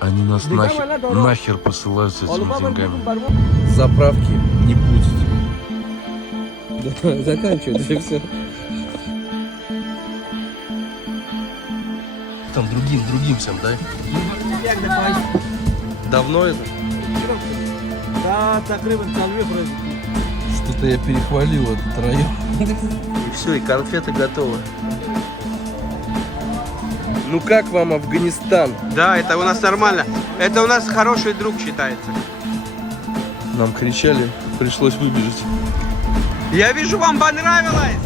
Они нас нахер посылают с этими деньгами. Заправки не будет. Заканчивается все. Там другим всем, дай. Давно это? Да, закрываем просто. Что-то я перехвалил этот район. И все, и конфеты готовы. Ну как вам Афганистан? Да, это у нас нормально. Это у нас хороший друг считается. Нам кричали, пришлось выбежать. Я вижу, вам понравилось.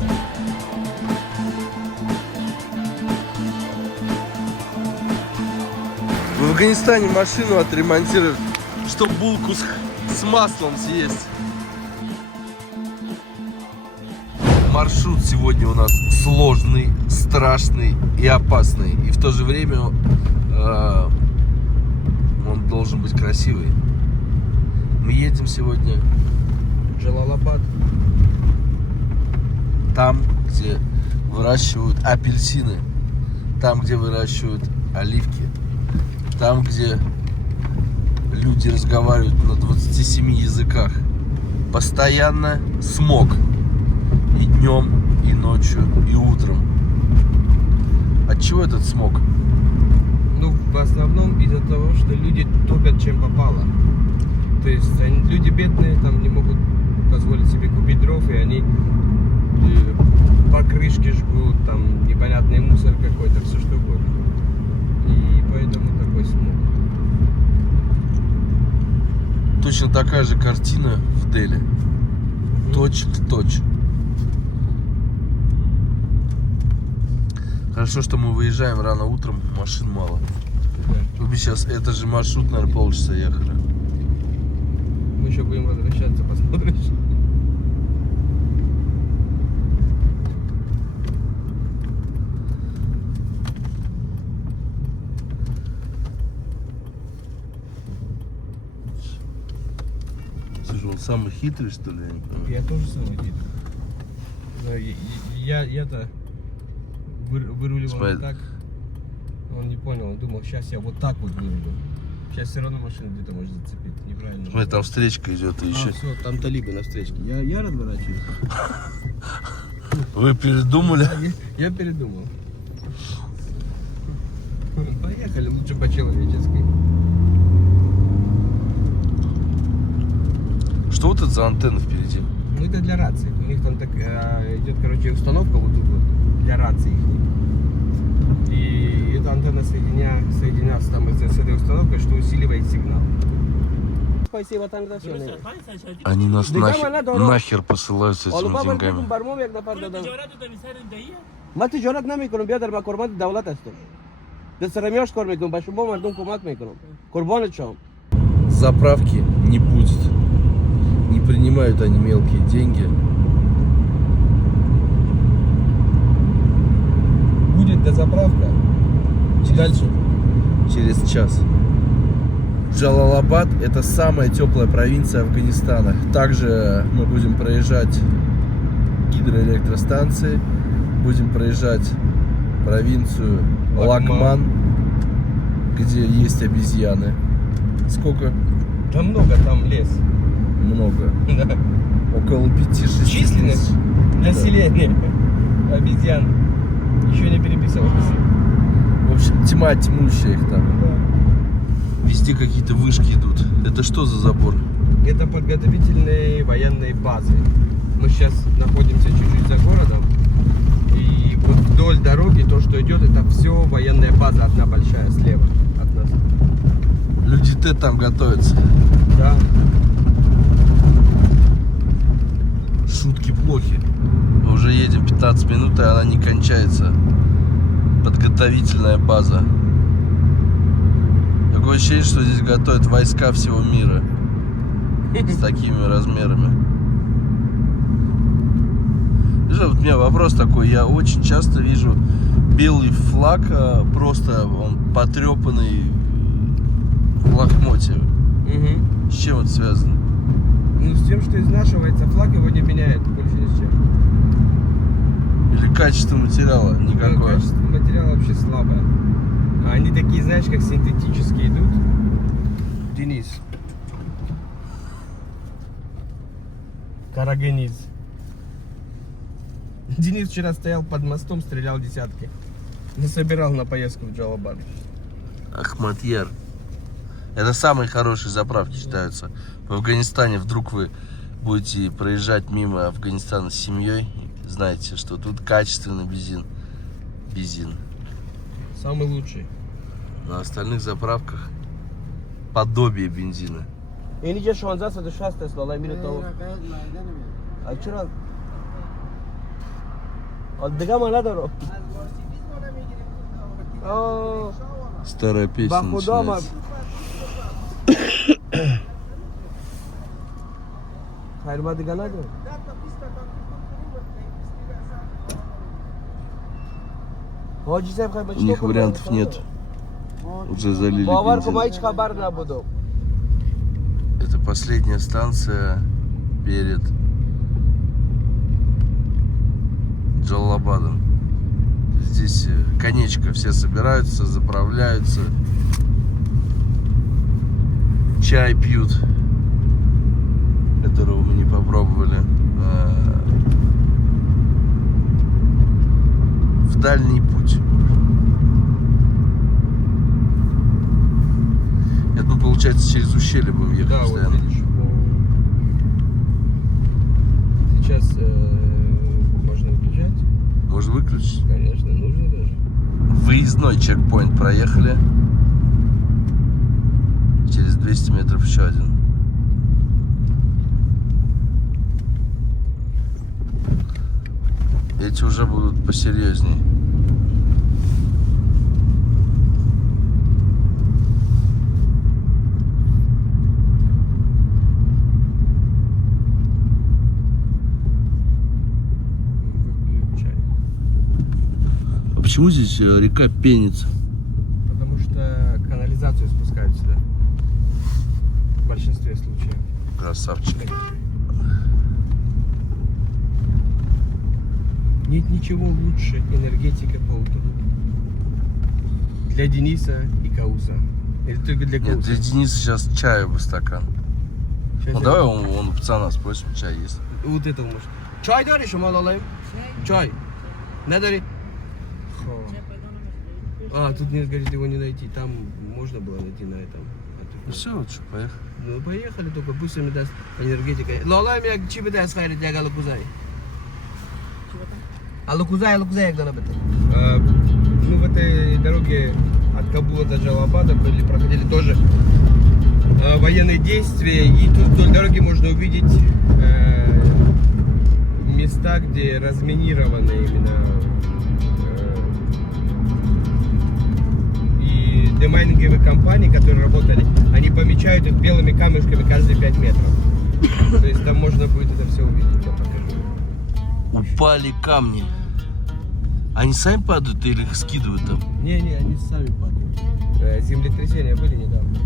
В Афганистане машину отремонтируют, чтобы булку с маслом съесть. Маршрут сегодня у нас сложный, страшный и опасный. И в то же время он должен быть красивый. Мы едем сегодня в Джалалабад. Там, где выращивают апельсины. Там, где выращивают оливки. Там, где люди разговаривают на 27 языках. Постоянно смог. И днем, и ночью, и утром. От чего этот смог? Ну, в основном из-за того, что люди топят чем попало. То есть люди бедные там не могут позволить себе купить дров, и они покрышки жгут, там непонятный мусор какой-то, все что угодно. И поэтому такой смог. Точно такая же картина в Дели. Точь в точь. Хорошо, что мы выезжаем рано утром, машин мало. Вы бы сейчас, это же маршрут, наверное, полчаса ехали. Мы еще будем возвращаться, посмотришь. Слушай, он самый хитрый, что ли? Я не понимаю. Я тоже самый хитрый. Но я-то выруливал Смотри. так. Он не понял, он думал, сейчас я вот так вот вырулю. Сейчас все равно машина где-то может зацепить. Неправильно. Смотри, там встречка идет и еще. Все, там талибы на встречке. Я разворачиваюсь. Вы передумали? Я передумал. Поехали, лучше по-человечески. Что вот это за антенна впереди? Ну это для рации. У них там так идет, короче, установка вот тут вот для рации их. И эта антенна соединяется там с этой установкой, что усиливает сигнал. Спасибо, Они нас нахер посылают с этими деньгами. من تجارت نمیکنم بیا در مکرمات دولت هستم به سرمیاش کار میکنم به شما مردم کمک میکنم قربانت شم. Заправки не будет. Не принимают они мелкие деньги. Будет дозаправка. Дальше. Через час. Джалалабад — это самая теплая провинция Афганистана. Также мы будем проезжать гидроэлектростанции, будем проезжать провинцию Лагман, где есть обезьяны. Сколько? Да много там лес. Много. Да. Около 5-6 Численность населения обезьян еще не переписывалась. В общем, тьма тьмущая их там. Везде какие-то вышки идут. Это что за забор? Это подготовительные военные базы. Мы сейчас находимся чуть-чуть за городом. И вот вдоль дороги то, что идет, это все военная база, одна большая слева от нас. Люди там готовятся. Да. Шутки плохи. Мы уже едем 15 минут, и она не кончается. Подготовительная база. Такое ощущение, что здесь готовят войска всего мира. С такими размерами. Вот у меня вопрос такой. Я очень часто вижу белый флаг, просто он потрепанный в лохмотье. Угу. С чем это связано? Ну, с тем, что изнашивается флаг, его не меняет больше ни с чем. Или качество материала никакое? Ну, качество материала вообще слабое. А они такие, знаешь, как синтетические идут. Денис. Карагениз. Денис вчера стоял под мостом, стрелял десятки. Насобирал на поездку в Джалабад. Ахмад-Яр. Это самые хорошие заправки считаются. В Афганистане вдруг вы будете проезжать мимо Афганистана с семьей, знаете, что тут качественный бензин. Самый лучший. На остальных заправках подобие бензина. Я не что он за 6 Тесла, Allah emir tavuk. Açıran. دیگه ما ندارم. Старая песня начинается. خیر ما دیگه ندارم. حاجی صاحب خیر У них вариантов нет. Уже залили باور کن ما бензин. هیچ خبر نبودم. Это последняя станция перед Джалалабадом. Здесь конечка, все собираются, заправляются, чай пьют, которого мы не попробовали. В дальний путь. Это, ну, получается, через ущелье будем ехать Да, вот постоянно. видишь. Сейчас можно выключать. Можно выключить? Конечно, нужно даже. Выездной чекпоинт проехали. Через 200 метров еще один. Эти уже будут посерьезней. Выключай. А почему здесь река пенится? Потому что канализацию спускают сюда. В большинстве случаев. Красавчик. Нет ничего лучше энергетика по утру. Для Дениса и Кауса. Или только для Нет, Кауса? для Дениса сейчас чаю бы стакан. Сейчас Ну я- давай он у пацана спросим, чай есть. Вот это может. Çay dar şuma alayım. Çay. Не дари? А, тут нет, говорит, его не найти. Там можно было найти на этом. Ну все, вот что, поехали. Ну, поехали, только пусть им даст энергетика. Лалаем я чипы даст хайрит я галукузай. Алукузай, як надо быть. Ну, в этой дороге от Кабула до Джалабада проходили тоже военные действия. И тут вдоль дороги можно увидеть места, где разминированы именно и демайнинговые компании, которые работали, они помечают их белыми камешками каждые 5 метров. То есть там можно будет это все увидеть, я покажу. Упали камни. Они сами падают или их скидывают там? Не, они сами падают. Землетрясения были недавно.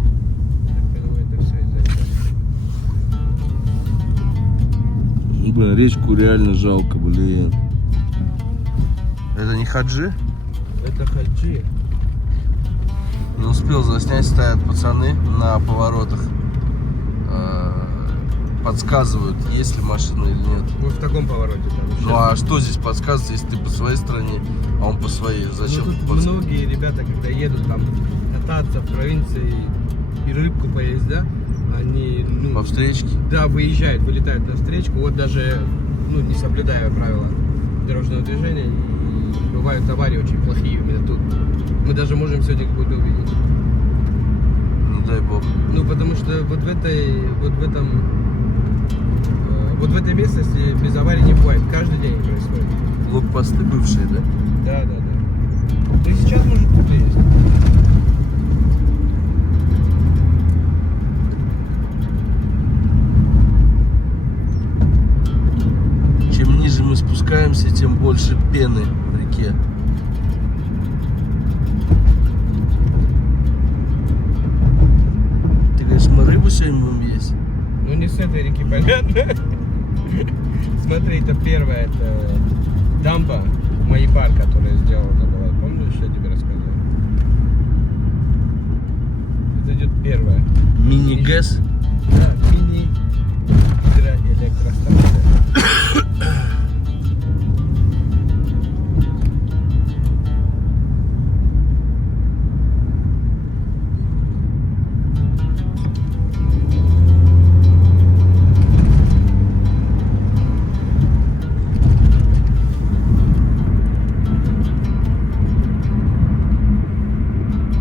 Я думаю, это все из-за этого. Блин, речку реально жалко, блин. Это не хаджи? Это хаджи. Не успел заснять, стоят пацаны на поворотах. Подсказывают, есть ли машина или нет. Вот в таком повороте там. Ну а что здесь подсказывает, если ты по своей стороне, а он по своей? Зачем? Ну, тут подсказывать? многие ребята, когда едут там кататься в провинции и рыбку поесть, да, они, ну, По встречке? да, выезжают, вылетают на встречку, вот даже, ну, не соблюдая правила дорожного движения, и бывают аварии очень плохие именно тут. Мы даже можем сегодня какую-то увидеть. Ну дай бог. Ну, потому что вот в этой местности без аварий не бывает, каждый день происходит. Блокпосты бывшие, да? Да. Ну и сейчас, может, тут и есть. Чем ниже мы спускаемся, тем больше пены в реке. Ты говоришь, мы рыбу сегодня будем есть? Ну не с этой реки, понятно. Смотри, это первая, это дамба Майбар, которая сделана была. Помнишь, я тебе рассказывал? ГЭС. Да, мини-гидроэлектростанция.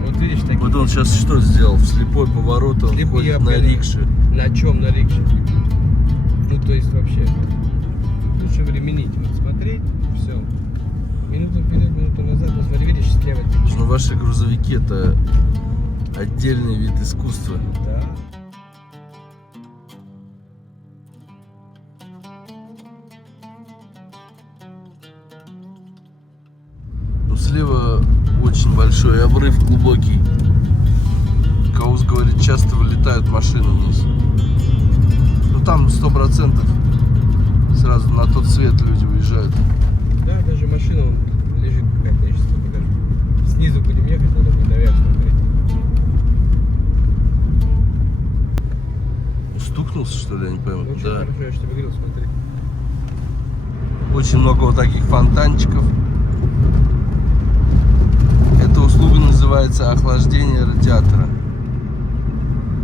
Вот видишь, такие. Вот он сейчас что сделал? В слепой поворот он Слепые ходит на определенно. рикше. На чем на рикше? Ну, то есть вообще. Лучше временить. Вот смотреть, все. Минуту вперед, минуту назад. Вот смотри, видишь, слева. Ну, ваши грузовики это отдельный вид искусства. Да. Ну, слева очень большой обрыв, глубокий. Каус говорит, часто вылетают машины вниз. Ну, там 100% сразу на тот свет люди уезжают. Да, даже машина вон лежит какая-то, я сейчас тебе покажу. Снизу будем ехать, надо будет наверх смотреть. Стукнулся, что ли, я не пойму. Очень Да. хорошо, я же тебе говорил, смотри. Очень много вот таких фонтанчиков. Эта услуга называется охлаждение радиатора.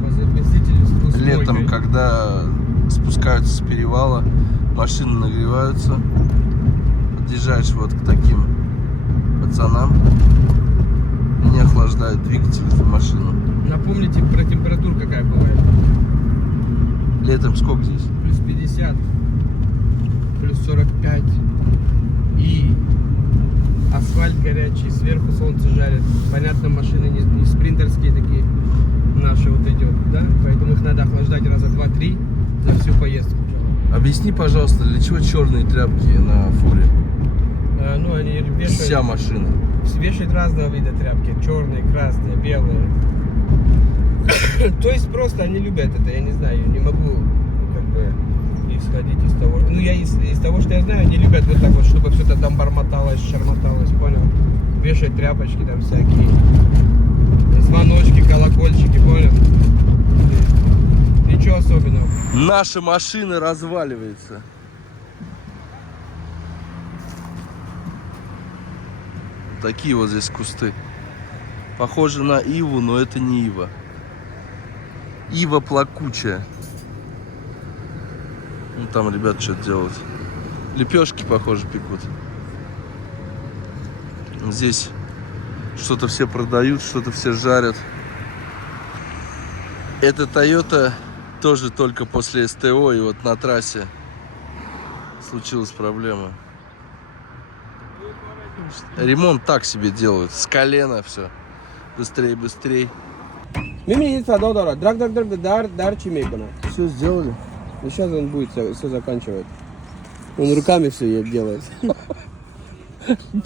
По заместителю с мойкой. Летом, когда спускаются с перевала, машины нагреваются. Подъезжаешь вот к таким пацанам, они охлаждают двигатель машину. Напомните про температуру какая бывает. Летом сколько здесь? Плюс 50, плюс 45. И асфальт горячий, сверху солнце жарит. Понятно, машины не спринтерские такие наши вот идет, да? Поэтому их надо охлаждать раза 2-3 за всю поездку. Объясни, пожалуйста, для чего черные тряпки на фуре? Ну, они Вся вешают, машина. вешают разного вида тряпки. Черные, красные, белые. То есть просто они любят это, я не знаю, не могу как бы исходить из того. Ну, я из того, что я знаю, они любят вот так вот, чтобы все это там бормоталось, шармоталось, понял? Вешать тряпочки там всякие. Звоночки, колокольчики, понял? Ничего особенного. Наша машина разваливается. Такие вот здесь кусты. Похоже на иву, но это не ива. Ива плакучая. Ну там ребята что-то делают. Лепешки, похоже, пекут. Здесь что-то все продают, что-то все жарят. Эта Toyota тоже только после СТО, и вот на трассе случилась проблема. Ремонт так себе делают, с колена все. Быстрее, быстрее. Все сделали. И сейчас он будет все заканчивать. Он руками все делает.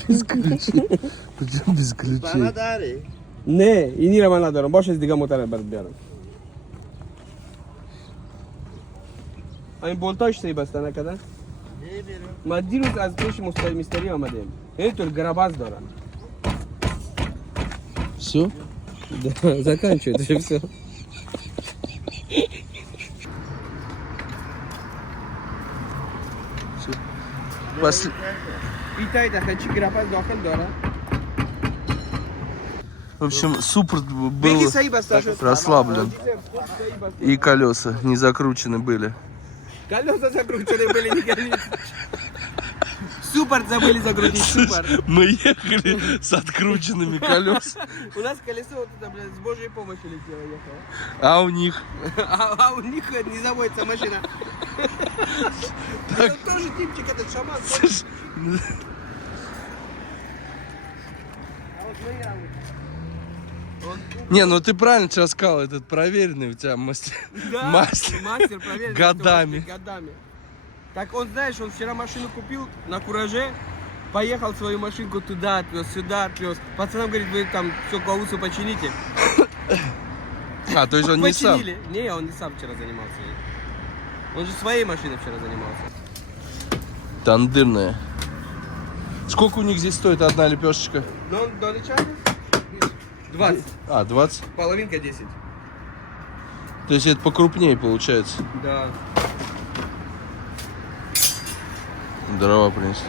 Без ключей. Почему без ключей? Ne, inire bana dörüm. Boş ez diga motor berberim. Ay voltaj şey bastana kadar. ما دیروز از پیش مستری آمدیم. اینطور گراباز دارن. Все? Да, заканчивает уже все. Питай-то, хочу грабаз дохал дора. В общем, суппорт был расслаблен. И колеса не закручены были. Колеса закручены были, не колеса. Суппорт забыли загрузить, суппорт. Мы ехали с открученными колесами. У нас колесо вот это, блядь, с божьей помощью летело, ехало. А у них? А у них не заводится машина. Это тоже типчик, этот шаман. Не, ну ты правильно сейчас сказал, этот проверенный у тебя мастер. Да, Мастер. мастер проверенный. Годами. Годами. Так он, знаешь, он вчера машину купил на Кураже, поехал свою машинку туда отвез, сюда отвез. Пацанам говорит, вы там все каусу почините. А, то есть он не сам? Починили. Не, он не сам вчера занимался. Он же своей машиной вчера занимался. Тандырная. Сколько у них здесь стоит одна лепешечка? Но он до начала 20. А, 20? Половинка 10. То есть это покрупнее получается. Да. Дрова принесли.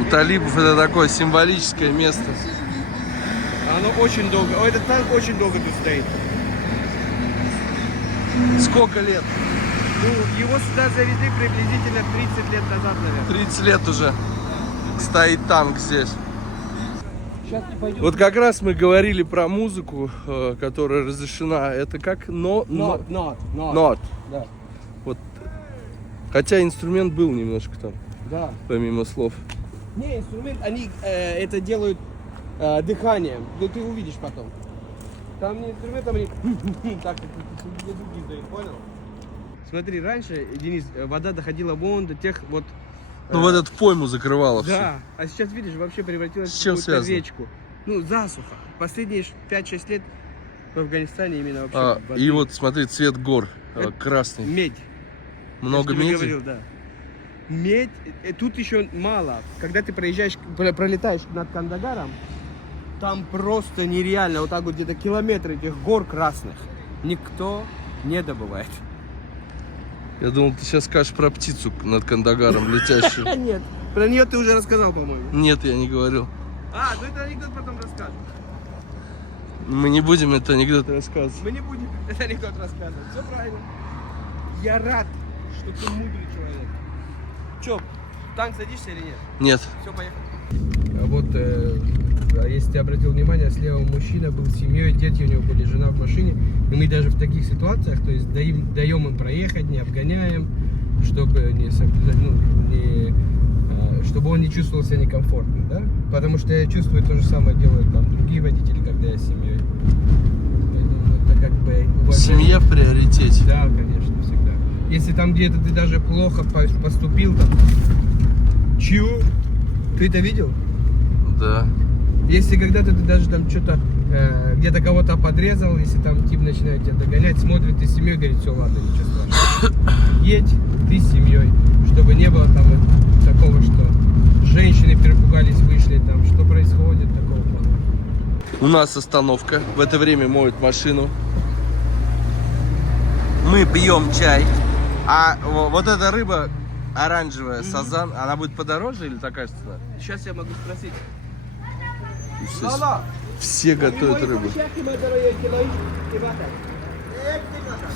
У талибов это такое символическое место. Оно очень долго, этот танк очень долго тут стоит. Сколько лет? Ну, его сюда завезли приблизительно 30 лет назад, наверное. 30 лет уже стоит танк здесь. Сейчас не пойдем. Вот как раз мы говорили про музыку, которая разрешена. Это как Not. Not. Да. Вот. Хотя инструмент был немножко там, Да. помимо слов. Не, инструмент, они это делают дыханием. Ну, ты увидишь потом. Там не инструмент, там они так звуки издают, понял? Смотри, раньше, Денис, вода доходила вон до тех вот... Ну вот эту пойму закрывало все. Да, а сейчас, видишь, вообще превратилась С чем в какую-то связано? речку. Ну, засуха. Последние 5-6 лет в Афганистане именно вообще... воды. И вот смотри, цвет гор красный. Медь. Много Я же тебе меди. говорил, да. Медь, тут еще мало. Когда ты проезжаешь, пролетаешь над Кандагаром, там просто нереально, вот так вот где-то километры этих гор красных. Никто не добывает. Я думал, ты сейчас скажешь про птицу над Кандагаром летящую. Нет, про нее ты уже рассказал, по-моему. Нет, я не говорил. А, ну это анекдот потом расскажешь. Мы не будем это анекдот рассказывать. Мы не будем этот анекдот рассказывать. Все правильно. Я рад, что ты мудрый человек. Че, в танк садишься или нет? Нет. Все, поехали. Вот, если ты обратил внимание, слева мужчина был с семьей, дети у него были, жена в машине. И мы даже в таких ситуациях, то есть даем им проехать, не обгоняем, чтобы чтобы он не чувствовал себя некомфортно, да? Потому что я чувствую, то же самое делают там другие водители, когда я с семьей. Поэтому это как бы уважение. Семья в приоритете. Да, конечно, всегда. Если там где-то ты даже плохо поступил, там, чего? Ты это видел? Да. Если когда-то ты даже там что-то, где-то кого-то подрезал, если там тип начинает тебя догонять, смотрит ты с семьей, говорит, все, ладно, ничего страшного. Едь ты с семьей, чтобы не было там такого, что женщины перепугались, вышли, там, что происходит, такого плана. У нас остановка. В это время моют машину. Мы пьем чай. А вот эта рыба оранжевая, сазан, она будет подороже или такая цена? Сейчас я могу спросить. Все готовят рыбу.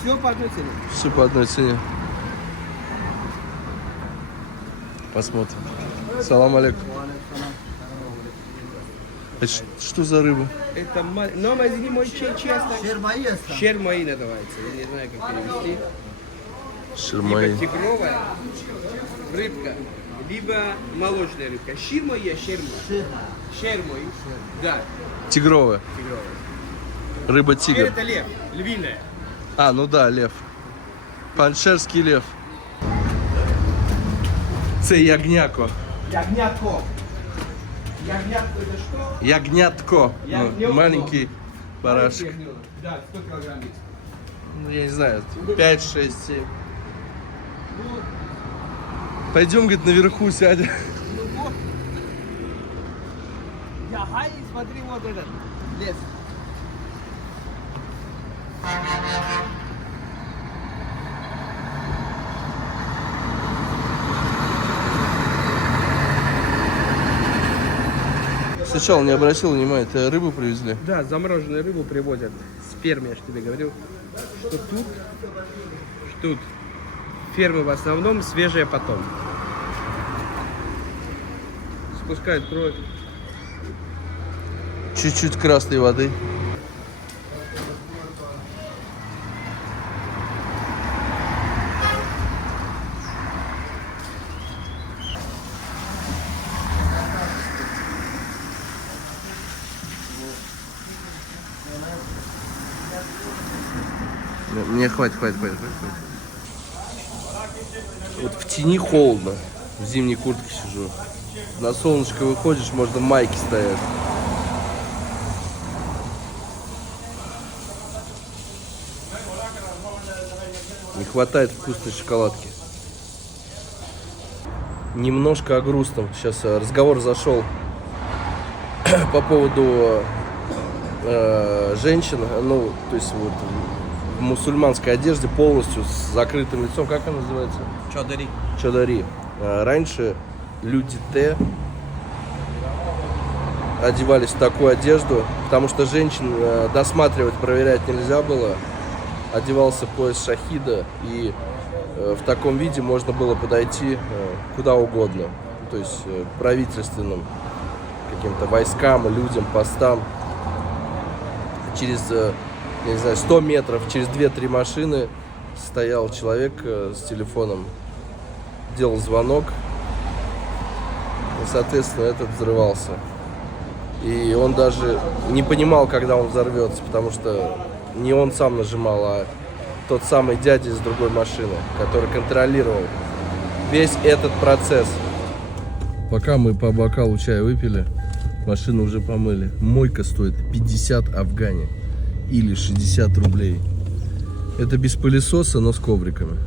Все по одной цене. Все по одной цене. Посмотрим. Салам алейкум. Это что за рыба? Это но возьми мой чай честно. Шермаи называется. Я не знаю, как перевести. Шермаи. Либо тигровая рыбка, либо молочная рыбка. Ширмаи, шерма. Шермаи. Да, Тигровая. тигровая. Рыба-тигр. Это лев, львиная. А, ну да, лев. Паншерский лев. Це ягняко. Ягнятко. Ягнятко это что? Ягнятко. Ну, Ягнятко. маленький барашек. Да, 100 килограмм весит. Ну, я не знаю, 5, 6, 7. Пойдем, говорит, наверху сядем. Ну вот. Я хай, смотри, вот этот лес. Сначала не обратил внимания, это рыбу привезли. Да, замороженную рыбу привозят с фермы, я же тебе говорил, что тут фермы в основном свежие потом. Спускают кровь. Чуть-чуть красной воды. Мне хватит. Вот в тени холодно. В зимней куртке сижу. На солнышко выходишь, можно майки стоять. Не хватает вкусной шоколадки. Немножко о грустном. Сейчас разговор зашел по поводу женщин. Ну, то есть вот в мусульманской одежде полностью с закрытым лицом. Как она называется? Чадари. Чадари. Раньше люди Т одевались в такую одежду, потому что женщин досматривать, проверять нельзя было. Одевался пояс шахида, и в таком виде можно было подойти куда угодно. То есть к правительственным каким-то войскам, людям, постам. Через, я не знаю, 100 метров, через 2-3 машины стоял человек с телефоном, делал звонок, и, соответственно, этот взрывался. И он даже не понимал, когда он взорвется, потому что не он сам нажимал, а тот самый дядя из другой машины, который контролировал весь этот процесс. Пока мы по бокалу чая выпили, машину уже помыли. Мойка стоит 50 афгани или 60 рублей. Это без пылесоса, но с ковриками.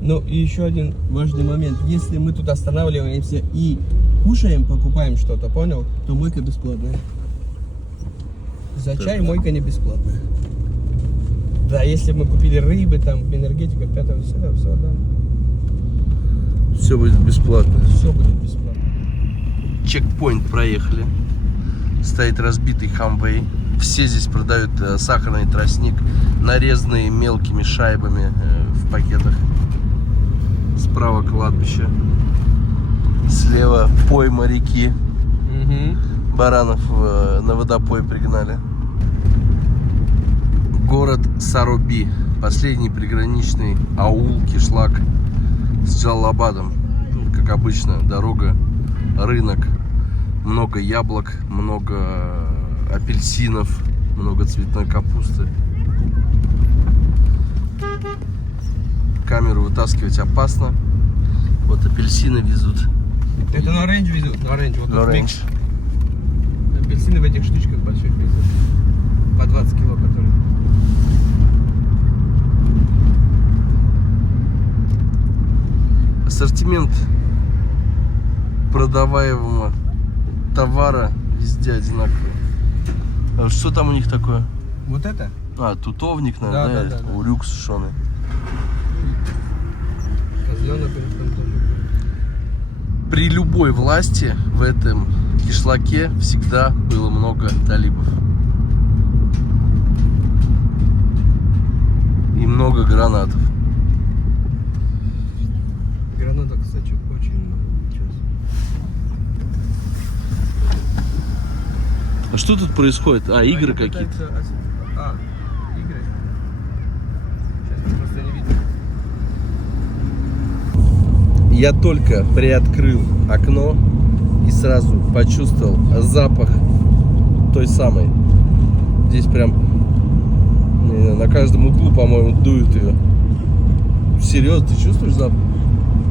Ну и еще один важный момент. Если мы тут останавливаемся и кушаем, покупаем что-то, понял, то мойка бесплатная. За чай мойка не бесплатная. Да, если мы купили рыбы, там, энергетика, 5-го, все, да. Все будет бесплатно. Все будет бесплатно. Чекпоинт проехали. Стоит разбитый Хамвей. Все здесь продают сахарный тростник, нарезанный мелкими шайбами в пакетах. Справа кладбище. Слева пойма реки. Баранов на водопой пригнали. Город Саруби. Последний приграничный аул, кишлак с Джалалабадом. Как обычно, дорога, рынок. Много яблок, много апельсинов, много цветной капусты. Камеру вытаскивать опасно. Вот апельсины везут. Это на оранж везут, на оранж. Вот На оранж. Апельсины в этих штучках больших везут. По 20 кило, которые. Ассортимент продаваемого товара везде одинаковый. А что там у них такое? Вот это? А, тутовник, наверное, Да. урюк сушеный. Козленок там тоже. При любой власти в этом кишлаке всегда было много талибов. И много гранатов. Гранаток, кстати, очень много сейчас. А что тут происходит? А, игры какие-то. Игры. Сейчас мы просто не видим. Я только приоткрыл окно и сразу почувствовал запах той самой. Здесь прям не знаю, на каждом углу, по-моему, дует ее. Серьезно, ты чувствуешь запах?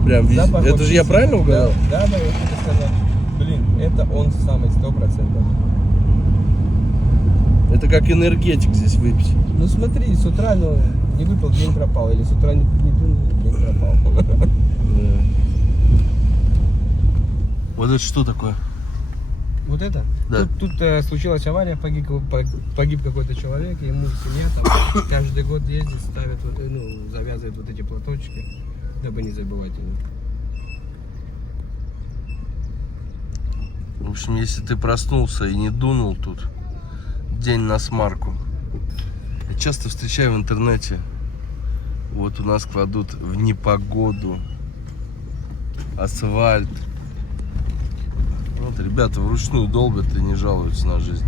Прям везде. Запах Это же я вообще правильно угадал? Да, я хочу сказать. Блин, это он самый 100%. Это как энергетик здесь выпить. Ну смотри, с утра не выпил, день пропал. Или с утра не пил, день пропал. Да. Вот это что такое? Вот это? Да. Тут случилась авария, погиб какой-то человек, и ему семья там каждый год ездит, ставят, завязывают вот эти платочки, дабы не забывать о них. В общем, если ты проснулся и не дунул тут, день на смарку. Я часто встречаю в интернете, вот у нас кладут в непогоду асфальт. Вот ребята вручную долбят и не жалуются на жизнь.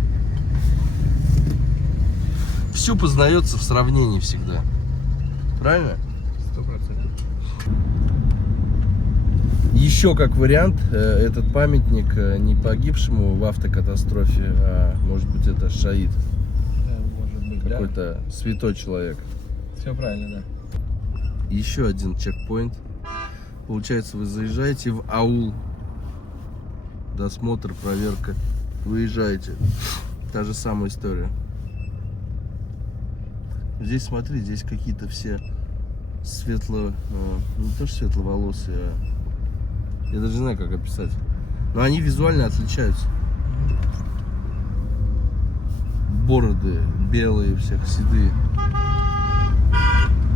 Все познается в сравнении всегда. Правильно? 100%. Еще как вариант, этот памятник не погибшему в автокатастрофе, а может быть это шаид. Да, может быть, Какой-то святой человек. да. Все правильно, да. Еще один чекпоинт. Получается, вы заезжаете в аул. Досмотр, проверка. Выезжаете. Та же самая история. Здесь, смотри, здесь какие-то все светло, не то что светловолосые, я даже не знаю, как описать. Но они визуально отличаются. Бороды белые, всех седые.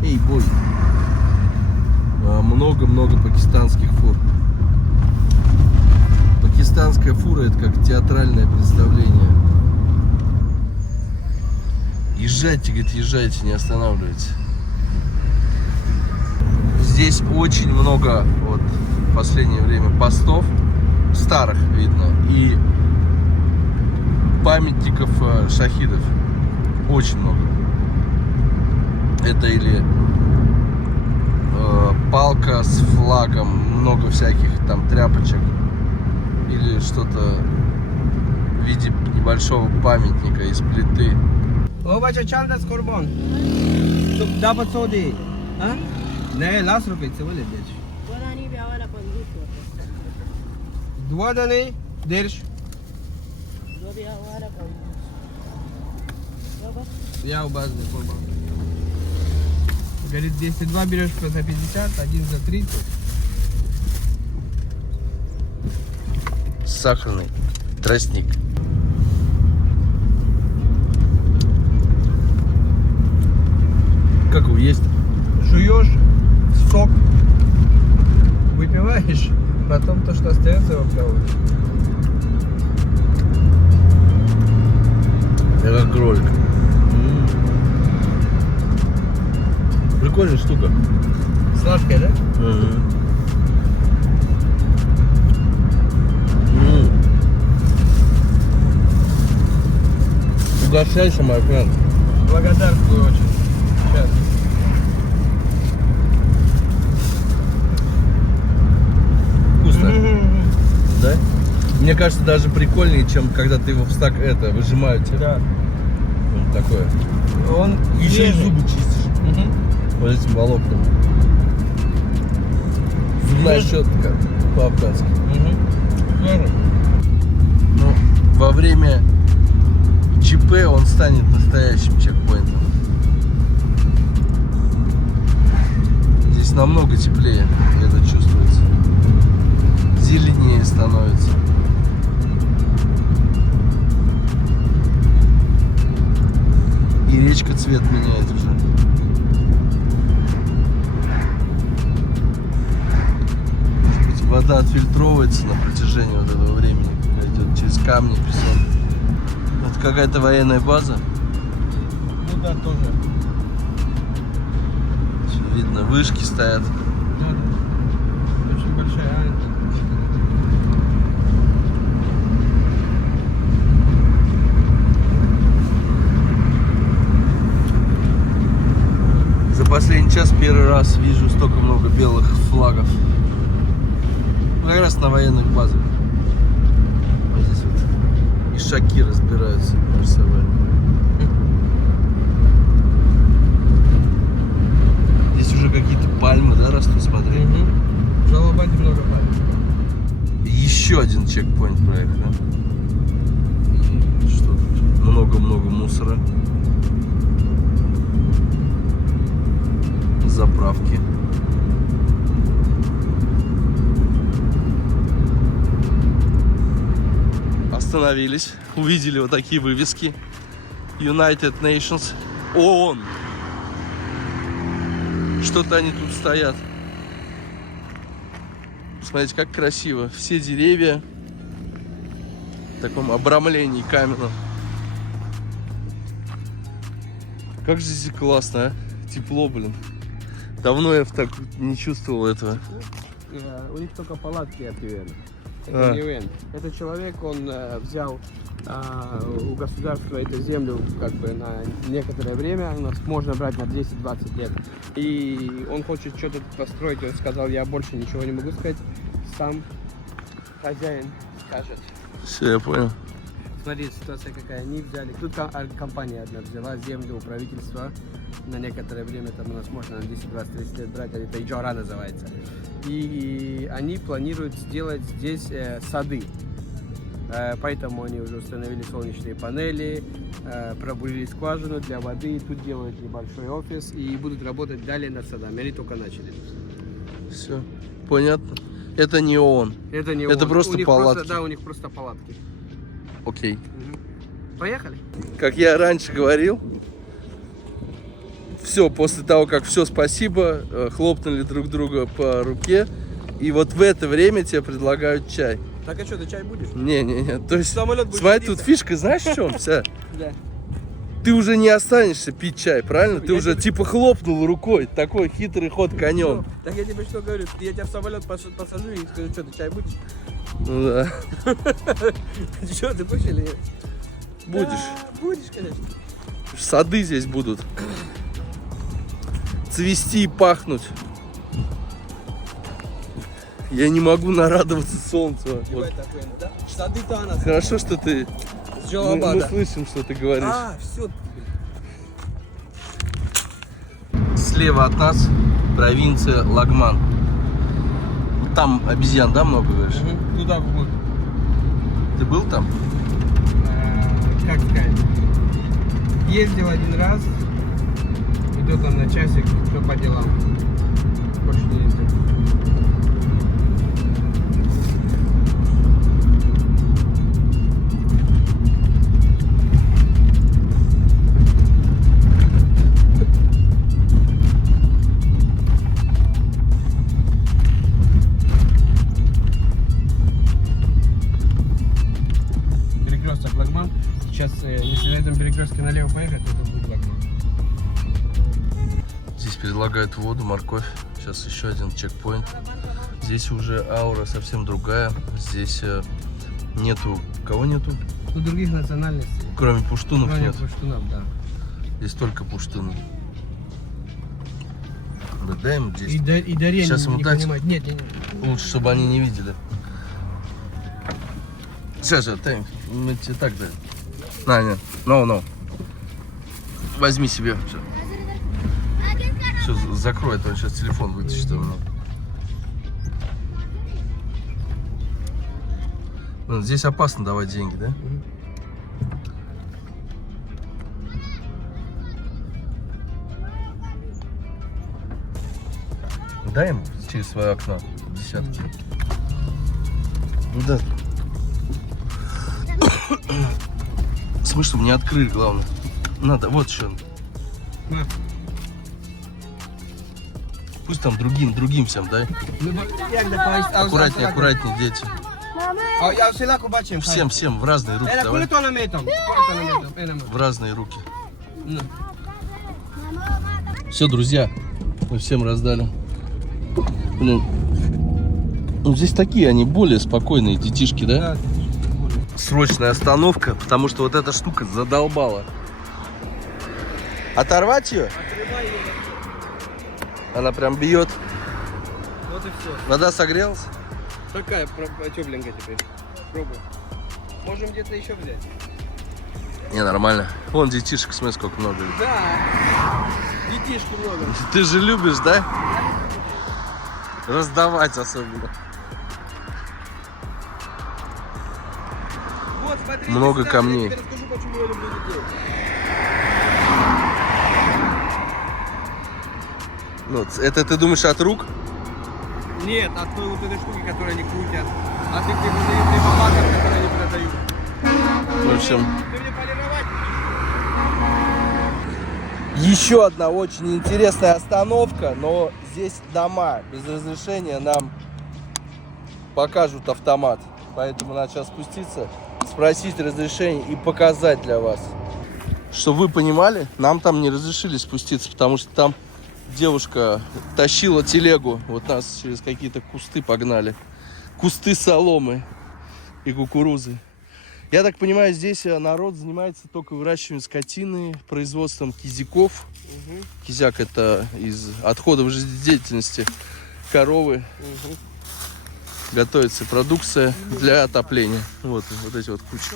Эй, бой. Много-много пакистанских фур. Пакистанская фура — это как театральное представление. Езжайте, говорит, езжайте, не останавливайтесь. Здесь очень много, вот, в последнее время постов, старых видно, и памятников шахидов. Очень много. Это или палка с флагом, много всяких там тряпочек, или что-то в виде небольшого памятника из плиты. ओ बच्चा चल दस कुर्बान तो दापत 100 दे हां नाही लाख रुपये चे बोले देश वरानी ब्यावाला 50 दुवादा नाही देश दो ब्यावाला 50 बाबा я у вас за курбан. Говорит, если два берешь за 50, один за 30. Сахарный тростник. Как его есть? Жуешь сок, выпиваешь, потом то, что остается, выплевываешь. Это как кролик. Прикольная штука. С ложкой, да? Угощайся, мой френд. Благодарствую очень. Сейчас. Вкусно. Да? Мне кажется, даже прикольнее, чем когда ты его в стак выжимают тебе. Да. Вот такое. Он Еще и свежий. зубы чистишь. Вот этим волокном. Зубная щетка по-афгански. Свежий. Но во время ЧП он станет настоящим чекпоинтом. Здесь намного теплее, это чувствуется. Зеленее становится. И речка цвет меняет уже. Может быть, вода отфильтровывается на протяжении вот этого времени, когда идет через камни, песок. Это какая-то военная база. Ну да, тоже. Всё видно, вышки стоят. Да, да. Очень большая. За последний час первый раз вижу столько много белых флагов. Как раз на военных базах. Вот здесь вот ишаки разбираются между собой. Здесь уже какие-то пальмы, да, растут, смотри. В Жалабаде много пальм. Еще один чекпоинт проект, да? Что тут? Много-много мусора. Заправки. Остановились, увидели вот такие вывески. United Nations, ООН. Что-то они тут стоят. Смотрите, как красиво. Все деревья в таком обрамлении каменном. Как же здесь классно, а? Тепло, блин. Давно я так не чувствовал этого. У них только палатки отвели. А. Это не ивент. Этот человек, он взял у государства эту землю как бы на некоторое время. У нас можно брать на 10-20 лет. И он хочет что-то построить. Он сказал, я больше ничего не могу сказать. Сам хозяин скажет. Все, я понял. Смотри, ситуация какая. Они взяли, тут компания одна взяла землю у правительства на некоторое время, там у нас можно на 10, 20, 30 лет брать, это Иджара называется. И они планируют сделать здесь сады. Поэтому они уже установили солнечные панели, пробурили скважину для воды, тут делают небольшой офис и будут работать далее над садами. Они только начали. Все, понятно. Это не ООН. Это не Это он. просто У них палатки. Да, у них просто палатки. Окей. Поехали. Как я раньше говорил, все, после того, как все спасибо, хлопнули друг друга по руке, и вот в это время тебе предлагают чай. Так а что, ты чай будешь? Не-не-не, то есть, Самолет будет смотри, тут садиться. фишка, знаешь в чем вся? Да. Ты уже не останешься пить чай, правильно? Ты Я уже тебе- типа хлопнул рукой, такой хитрый ход конем. Так я тебе что говорю? Я тебя в самолет посажу и скажу, что ты чай будешь? Ну да, Что, ты будешь или нет? будешь. Да, будешь, конечно. Сады здесь будут цвести и пахнуть. Я не могу нарадоваться солнцу. Вот. Да? Сады-то она. Хорошо, что ты... С Мы Джалабада. слышим, что ты говоришь. А, все. Слева от нас провинция Лагман. Там обезьян, да, много, говоришь? Туда вглубь. Ты был там? Как сказать? Ездил один раз. Идет он на часик, что по делам. Больше не ездил. Перекресток Лагман. Сейчас, если на этом перекрестке налево поехать, то это будет Лагман. Здесь предлагают воду, морковь. Сейчас еще один чекпоинт. Здесь уже аура совсем другая. Здесь нету... Кого нету? Ну, других национальностей. Кроме пуштунов Кроме нет. пуштунов, да. Здесь только пуштуны. Да дай ему здесь. И Дарья Сейчас не, ему не дать? понимает. Нет, Лучше, чтобы они не видели. Сейчас же, дай. Мы тебе так даем. На, нет. No. Возьми себе. Все, закрой, а то он сейчас телефон вытащит у меня. Ну, здесь опасно давать деньги, да? Дай ему через свое окно десятки. Ну да. Смысл, чтобы не открыли, главное. Надо, вот еще. На. Пусть там другим всем дай. Аккуратнее, аккуратнее, дети. Всем в разные руки давай. В разные руки. Все, друзья, мы всем раздали. Блин, ну здесь такие, они более спокойные детишки, да? Срочная остановка, потому что вот эта штука задолбала. Оторвать ее? Она прям бьет. Вот и все. Вода согрелась? Такая тепленькая теперь. Пробуй. Можем где-то еще взять. Не, нормально. Вон детишек, смотри, сколько много. Да. Детишки много. Ты же любишь, да? Раздавать особенно. Вот, смотри, Много камней. Я тебе расскажу, почему я люблю детей. Ну, это ты думаешь от рук? Нет, от той вот этой штуки, которую они крутят. От этих прибаматов, которые они продают. В общем, Ты мне полировать? еще одна очень интересная остановка, но здесь дома. Без разрешения нам покажут автомат. Поэтому надо сейчас спуститься, спросить разрешение и показать для вас. Чтобы вы понимали, нам там не разрешили спуститься, потому что там девушка тащила телегу. Вот нас через какие-то кусты погнали. Кусты соломы и кукурузы. Я так понимаю, здесь народ занимается только выращиванием скотины, производством кизяков. Кизяк — это из отходов жизнедеятельности коровы. Готовится продукция для отопления. Вот эти вот кучи.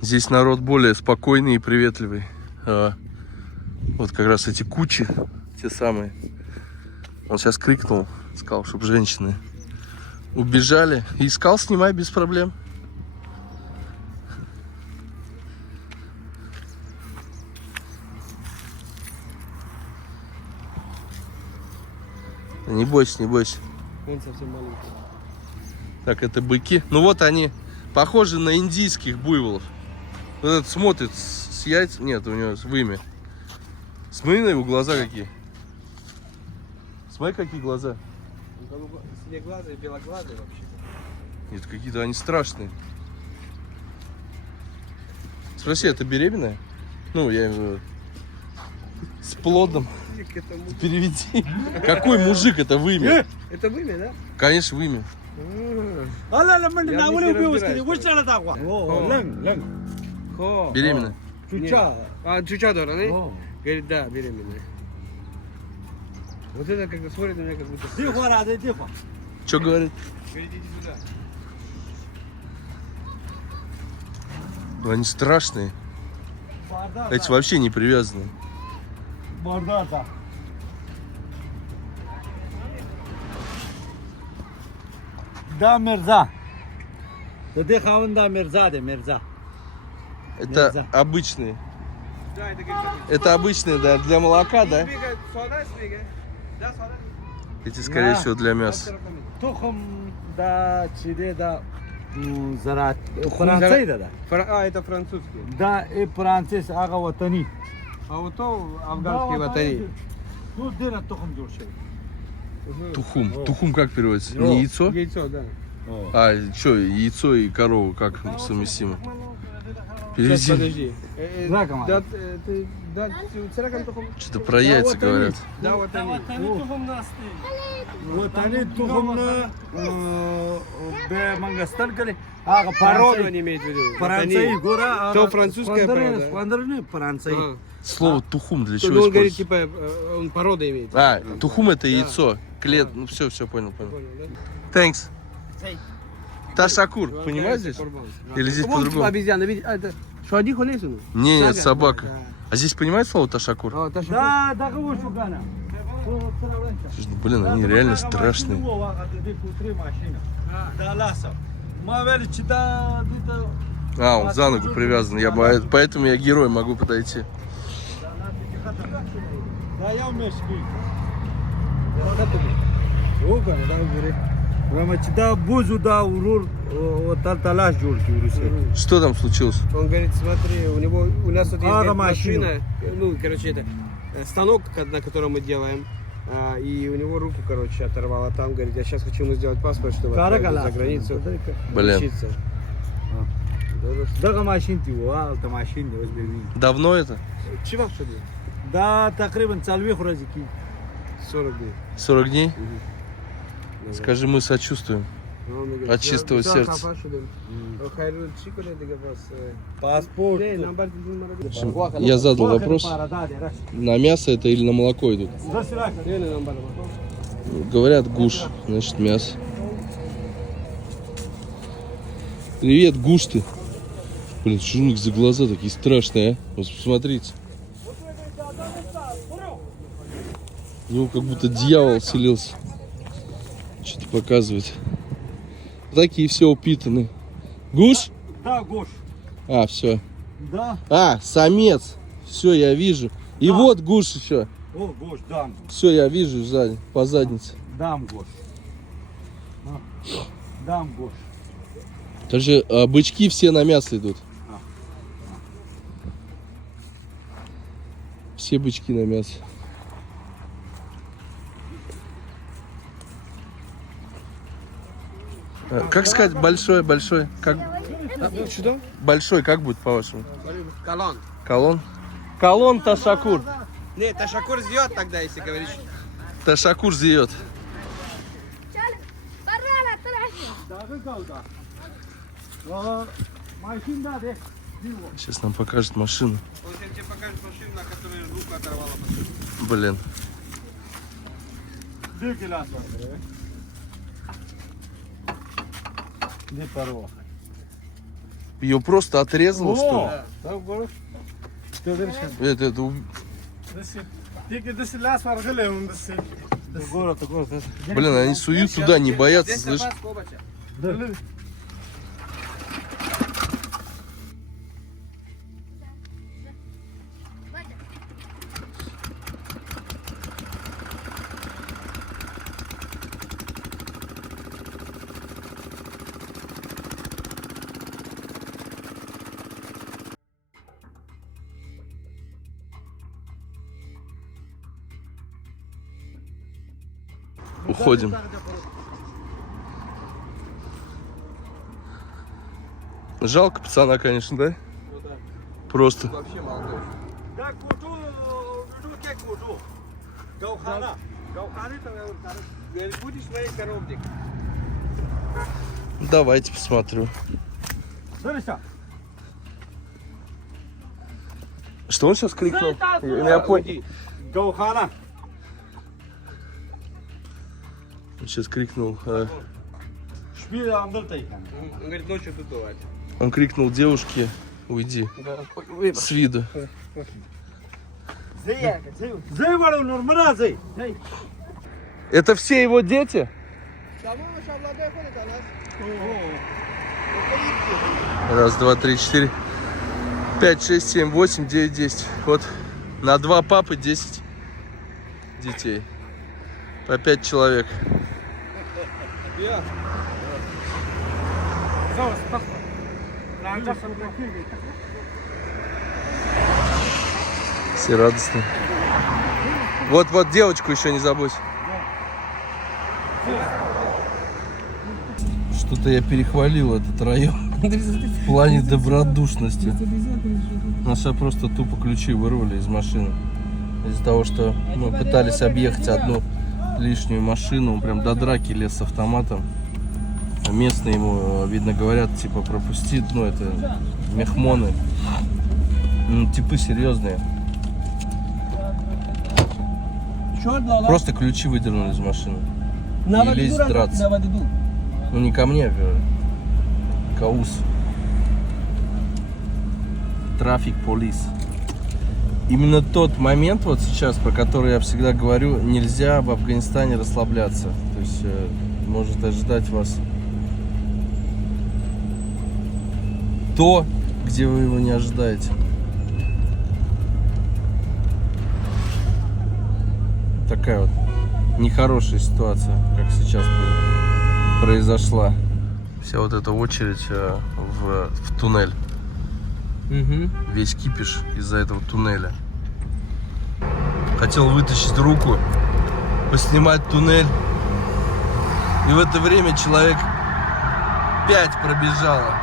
Здесь народ более спокойный и приветливый. Вот как раз эти кучи, те самые. Он сейчас крикнул, сказал, чтобы женщины убежали. И сказал, снимай без проблем. Не бойся, не бойся. Он совсем маленький. Так, это быки. Ну вот они, похожи на индийских буйволов. Вот этот смотрит с яйц. Нет, у него с вымя. Смотри на его глаза какие. Смотри, какие глаза. Синеглазый, белоглазый вообще. Нет, какие-то они страшные. Спроси, это беременная? Ну, я имею в виду, с плодом. Переведи. Какой мужик это вымя? Это вымя, да? Конечно, вымя. لا لا من يعني ناولي في وبيوس ربنا كذي وش على تقوى لن لن Хо. Беременная. чуча А, чуча, да? О. Говорит, да, беременная. Вот это как-то смотрит на меня, как будто... ديفا هذا ديفا Что говорит? Говорит, иди сюда. Ну, они страшные. Эти вообще не привязаны. باردار دا مرزا ده خاون دا مرزا ده مرزا Это Нельзя. обычные. Да, это говорит, Это обычные, да, для молока, да? Спига, сода, спига. Да, сода. Эти, скорее Да. всего, для мяса. تخم دا چیده دا زراعت فرانسوی ده А, это французский. دا ای فرانسیس هغه وطني А вот то афганский ватари. تو دینه تخم جوړ شوی Тухум. Тухум как переводится? О. Не яйцо? Яйцо, да. А, что, яйцо и корова как совместимо? Сейчас, Переведи. подожди. Здрасте, Марк. Да, ты, да, церакам тухом. Что-то про яйца говорят. Да, вот они. وطني تخم نه به منګستل کړي هغه Породу پروت они имеют в виду. فرانسوي ګوره То французская порода. فاندرنه فرانسوي А. Слово тухум для То чего он говорит, используется? типа, он порода имеет. А, тухум это яйцо. Клет, ну все, понял. Понял, да? Thanks. Ташакур, понимаешь здесь? Или здесь Вон по-другому? обезьяна, видишь? А, это что, один холесу? Не, нет, собака. А здесь понимают слово ташакур? А, та что? دا دغه وشو کنه Слушай, ну, блин, они реально страшные. دا لاسه ما ویل چې دا دته А, он за ногу привязан. Поэтому я герой могу подойти. دا یو مشکی وګوره دا وګوره ومه چې دا بوزو دا ورور او تلاش جوړ کی ورسه Что там случилось? Он говорит, смотри, у нас тут есть А, говорит, машину. машина, ну, короче, это станок, на котором мы делаем, и у него руку, короче, оторвало там, говорит, я сейчас хочу ему сделать паспорт, чтобы отправить за границу Блин. учиться. دغه ماشین دی واه ته ماشین دی اوس به وی Давно это? Чего, что ли? دا تقریبا 40 ورځې کی 40 дней. 40 дней? Скажи, мы сочувствуем. А он мне говорит, От чистого да, сердца. хапашу, да. Хайру, чико, да, вас, پاسپورت эй, нам барь, ты марабит. Я задал вопрос, на мясо это или на молоко идут. Реально нам барь. Говорят, гуш, значит мясо. Привет, гуш ты. Блин, что у них за глаза такие страшные, а? Вот посмотрите. У него как будто дьявол селился. Что-то показывает. Вот такие все упитаны. Гуш? دا ګوش А, все. دا А, самец. Все, я вижу. И Да. вот гуш еще. او ګوش دام Все, я вижу сзади, по заднице. دام ګوش دام ګوش Даже бычки все на мясо идут. Все бычки на мясо. Как сказать большой? Как Что? большой, как будет по-вашему? Колон. Колон? Колон Ташакур. Нет, Ташакур зьет тогда, если говоришь. Ташакур зиет. ماشین دا دی Сейчас нам покажет машину. Он сейчас тебе покажет машину, на которой руку оторвало. Блин. دې ګلاس ورکړه دې پروا Ее просто отрезало, что ли? دا ګور ته درشه Это دې کې د لاس ورغلې هم د سي ګور ته ګور ته блин, они суют туда, не боятся, Здесь слышь? запас кобача. Уходим. Жалко пацана, конечно, да? Просто. Вообще молодой. Da kutu, dulu ke kutu. Gaukhana. Gaukhane to Я будешь смотреть коробник? Давайте посмотрю. Дорися. Что он сейчас крикнул? Я понял. Gaukhana. Он сейчас крикнул. Шпиль андер тайхан. Он говорит, ночью тутовать. Он крикнул девушке, уйди с виду. Зей вару нормально зей. Это все его дети? Раз, два, три, четыре, 5, 6, 7, 8, 9, 10. Вот на 2 папы 10 детей. По 5 человек. Все радостны. Вот девочку еще не забудь. Что-то я перехвалил этот район в плане добродушности. У нас я просто тупо ключи вырвали из машины. Из-за того, что мы пытались объехать одну лишнюю машину, он прям до драки лез с автоматом. А местные ему, видно, говорят, типа, пропусти, ну, это мехмоны. Ну, типы серьезные. Просто ключи выдернули из машины. И лезть драться. Ну, не ко мне, а Каус. Трафик полис. Именно тот момент вот сейчас, про который я всегда говорю, нельзя в Афганистане расслабляться. То есть может ожидать вас то, где вы его не ожидаете. Такая вот нехорошая ситуация, как сейчас произошла. Вся вот эта очередь в туннель. Весь кипиш из-за этого туннеля. Хотел вытащить руку, поснимать туннель. И в это время человек 5 пробежало.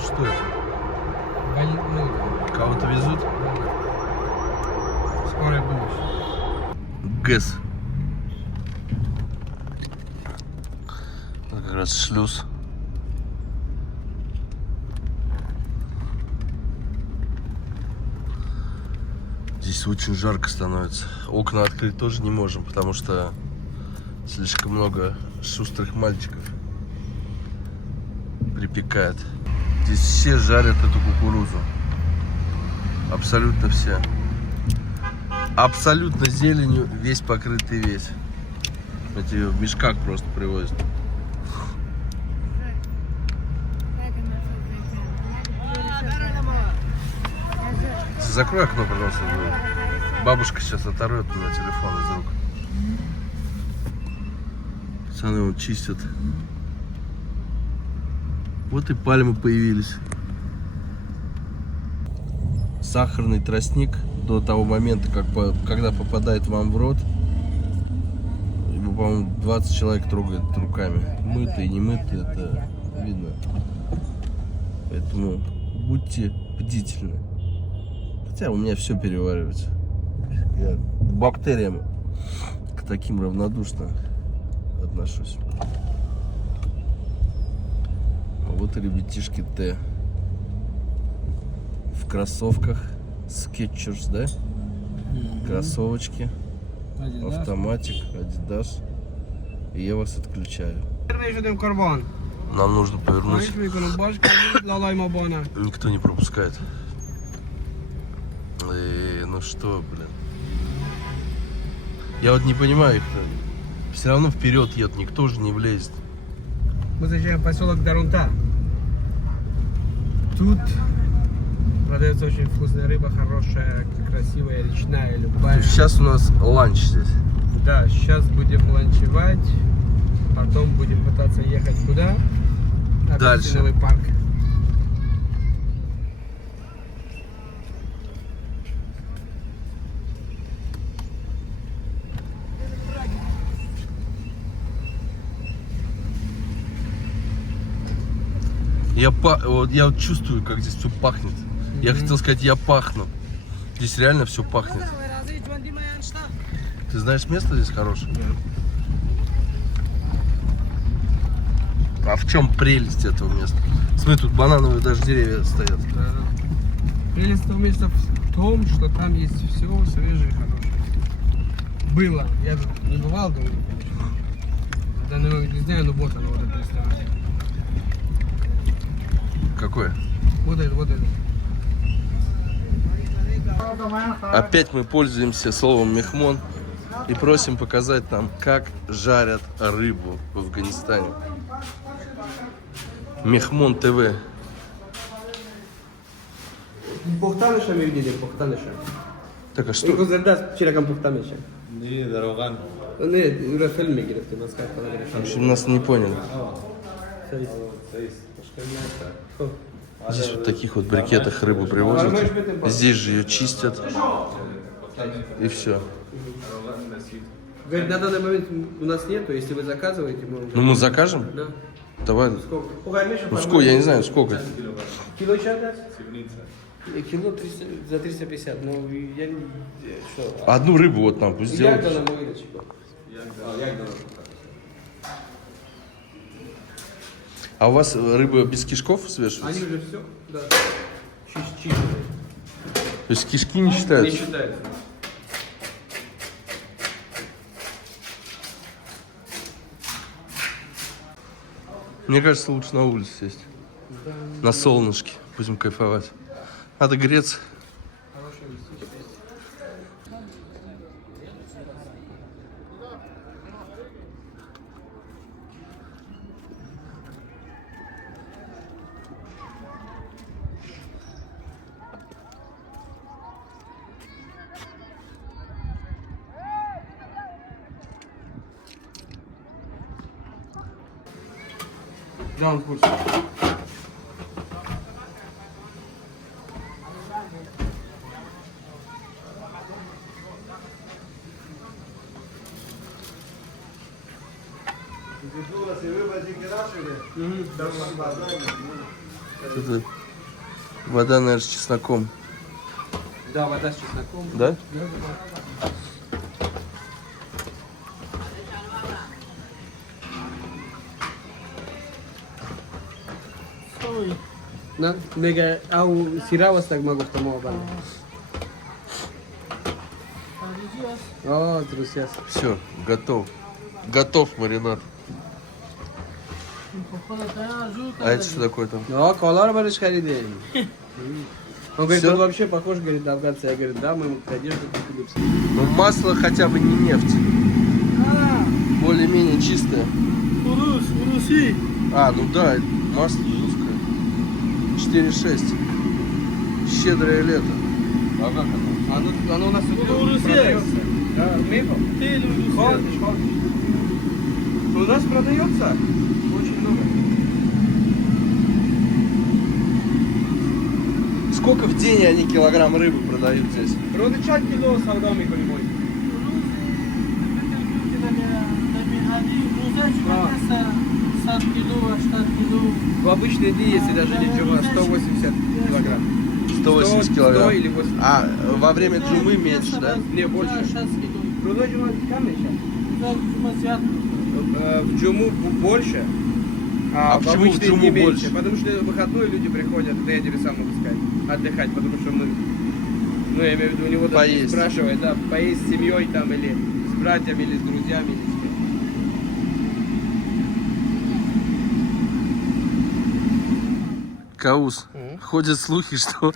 Что это? Кого-то везут? Скорая помощь. ГЭС. Это как раз шлюз. Здесь очень жарко становится. Окна открыть тоже не можем, потому что слишком много шустрых мальчиков припекает. Здесь все жарят эту кукурузу. Абсолютно все. Абсолютно зеленью, весь покрытый весь. Эти в мешках просто привозят. Закрой окно, пожалуйста. Бабушка сейчас оторвет на телефон из рук. Пацаны его чистят. Вот и пальмы появились. Сахарный тростник до того момента, когда попадает вам в рот, его, по-моему, 20 человек трогает руками. Мытые, не мытые, это видно. Поэтому будьте бдительны. Хотя у меня все переваривается. Я к бактериям, к таким равнодушно отношусь. А вот и ребятишки Т. В кроссовках Skechers, да? Кроссовочки, автоматик, Adidas. И я вас отключаю. Нам нужно повернуть. Никто не пропускает. Ну что, блин. Я вот не понимаю их. Все равно вперед едут, никто же не влезет. Мы заезжаем в поселок Дарунта. Тут продается очень вкусная рыба, хорошая, красивая, речная, любая. Сейчас у нас ланч здесь. Да, сейчас будем ланчевать, потом будем пытаться ехать куда? Дальше. Апельсиновый парк. Я вот чувствую, как здесь все пахнет. Я хотел сказать, я пахну. Здесь реально все пахнет. Ты знаешь, место здесь хорошее? А в чем прелесть этого места? Смотри, тут банановые даже деревья стоят. Да. Прелесть этого места в том, что там есть все свежее и хорошее. Было. Я тут не бывал, думаю, конечно. В данный момент не знаю, но вот оно, вот это ресторан. Какое? Вот это, вот это. Опять мы пользуемся словом мехмон и просим показать нам, как жарят рыбу в Афганистане. Мехмон ТВ. Пухтаныша мы видели, пухтаныша. Так, а Что? что? Зарда вчера пухтаныша. Не, дороган. Не, уже в фильме гирефти, маскар В общем, нас не поняли. Здесь вот в таких вот брикетах рыбу привозят. Здесь же ее чистят. И все. Говорит, на данный момент у нас нету, если вы заказываете, мы... Ну мы закажем? Да. Давай. Сколько? Ну сколько, я не знаю, сколько. Кило сейчас дать? Кило 300, за 350, ну я не... Что? Одну рыбу вот нам пусть Як сделают. дано вилочку? А у вас рыба без кишков Они свешивается? уже все, да. Чистые. То есть кишки не Не считаются? считается. Мне кажется, лучше на улице сесть. На солнышке. Будем кайфовать. Надо греться. Да, он в курсе. Это вода, наверное, с чесноком. Да, вода с чесноком. Да? Na, mega au sirawas nagmagos mo ba? О, друзья. Все, готов. Готов маринад. А это что такое там? Ну, колор барыш харидим. Он говорит, Всё? он вообще похож, говорит, на афганца. Я говорю, да, мы ему одежду купили. Ну масло хотя бы не нефть. Более-менее чистое. Руси. А, ну да, масло русское. 4,6. Щедрое лето. А как оно? Оно у нас тут Урусец. продается. Да, мифо. Ходишь, ходишь. У нас продается очень много. Сколько в день они килограмм рыбы продают здесь? Родичат кило саудами колебой. В обычные дни, если даже не джума, 180 килограмм. 180 килограмм. 100 или 80. А во время джумы меньше, да? Не, больше. Трудой джума камеша. В джуму больше, А в почему в обычные джуму дни меньше. больше? Потому что в выходной люди приходят, это я тебе сам могу сказать, отдыхать, потому что мы, ну я имею в виду, у него даже Поесть. спрашивают, да, поесть с семьей там, или с братьями, или с друзьями, или с кем. Каус, ходят слухи, что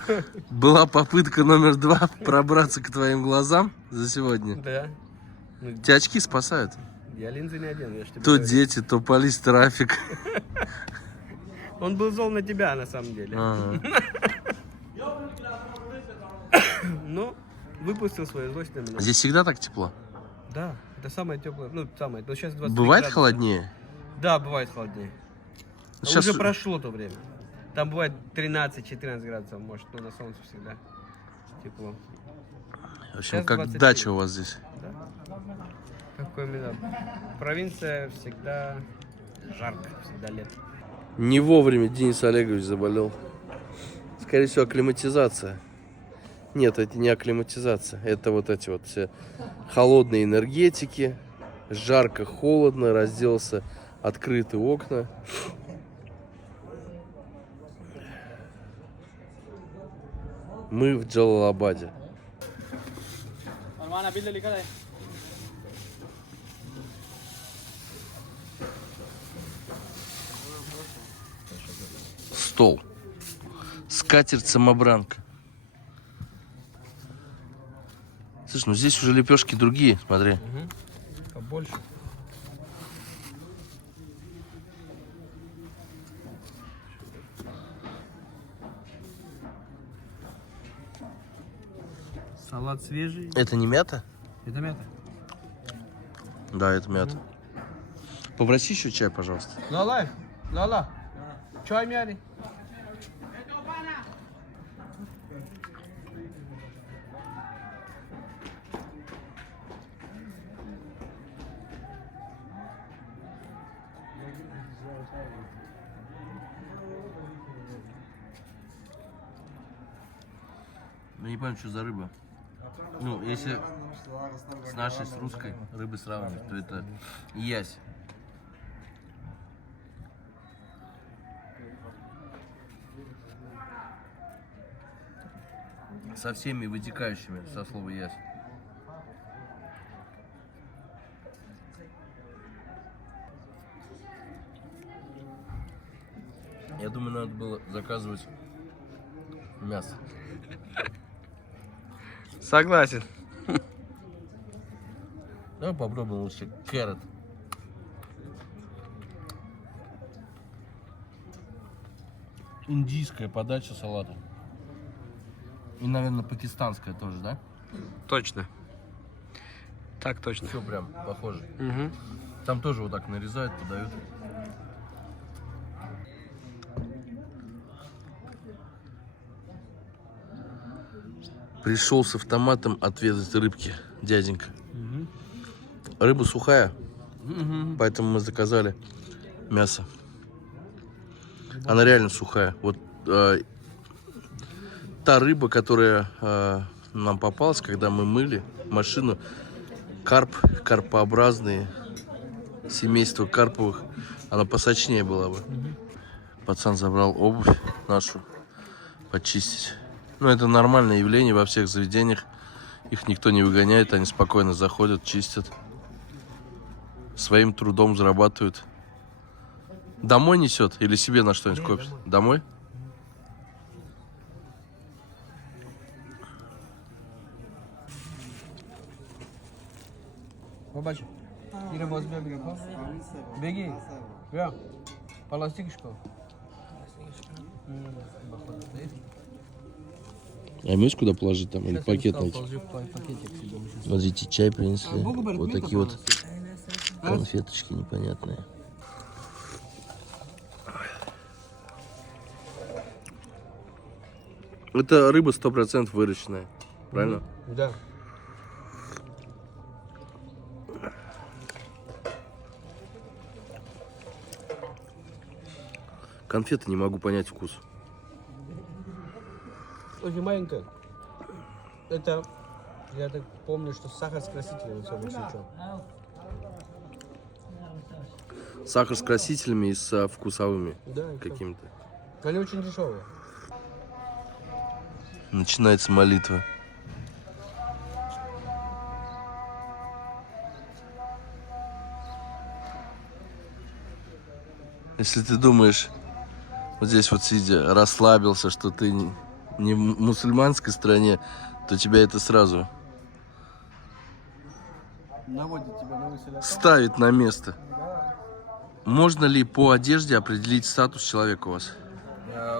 была попытка номер 2 пробраться к твоим глазам за сегодня. Да. Тебя очки спасают. Я линзы не одену, я ж тебе То говорю. дети, то полис трафик. Он был зол на тебя, на самом деле. Ага. Ну, выпустил свою злость на меня. Здесь всегда так тепло? Да, это самое теплое. Ну, самое. Но сейчас 23 Бывает градуса. холоднее? Да, бывает холоднее. Но Сейчас уже прошло то время. Там бывает 13-14 градусов, может, но на солнце всегда тепло. в общем, сейчас как 23. дача у вас здесь. Какой именно? Провинция всегда жарко, всегда лето. Не вовремя Денис Олегович заболел. Скорее всего, акклиматизация. Нет, это не акклиматизация. Это вот эти вот все холодные энергетики. Жарко, холодно, разделся, открыты окна. Мы в Джалалабаде. Стол. Скатерть-самобранка. Слушай, ну здесь уже лепешки другие, смотри. Побольше. Салат свежий. Это не мята? Это мята. Да, это мята. Попроси еще чай, пожалуйста. Лала, Лала, чай мяли. Я не понимаю, что за рыба. Ну, если с нашей, с русской рыбой сравнивать, то это ясь. Со всеми вытекающими со слова ясь. Я думаю, надо было заказывать мясо. Согласен. Давай попробуем лучше кэррот. Индийская подача салата. И, наверное, пакистанская тоже, да? Точно. Так точно. Все прям похоже. Угу. Там тоже вот так нарезают, подают. Пришел с автоматом отведать рыбки, дяденька. Рыба сухая, поэтому мы заказали мясо. Она реально сухая. Вот та рыба, которая нам попалась, когда мы мыли машину, карпообразные, семейство карповых, она посочнее была бы. Пацан забрал обувь нашу почистить. Ну, это нормальное явление во всех заведениях. Их никто не выгоняет, они спокойно заходят, чистят. Своим трудом зарабатывают. Домой несет или себе на что-нибудь копит? Домой? Babacım. Yine bozmaya bir yapalım. Begi. Ya. Plastik iş bu. А мышь куда положить там? Или пакет найти? Пакетик себе. Смотрите, чай принесли. Вот такие вот конфеточки непонятные. Это рыба 100% выращенная. Правильно? Да. Конфеты не могу понять вкус. Очень маленькая. Это, я так помню, что сахар с красителем все выключил. Сахар с красителями и со вкусовыми Да, и всё. какими-то. Они очень дешевые. Начинается молитва. Если ты думаешь, вот здесь вот сидя, расслабился, что ты не в мусульманской стране, то тебя это сразу Наводит тебя на мысль. ставит на место. Можно ли по одежде определить статус человека у вас?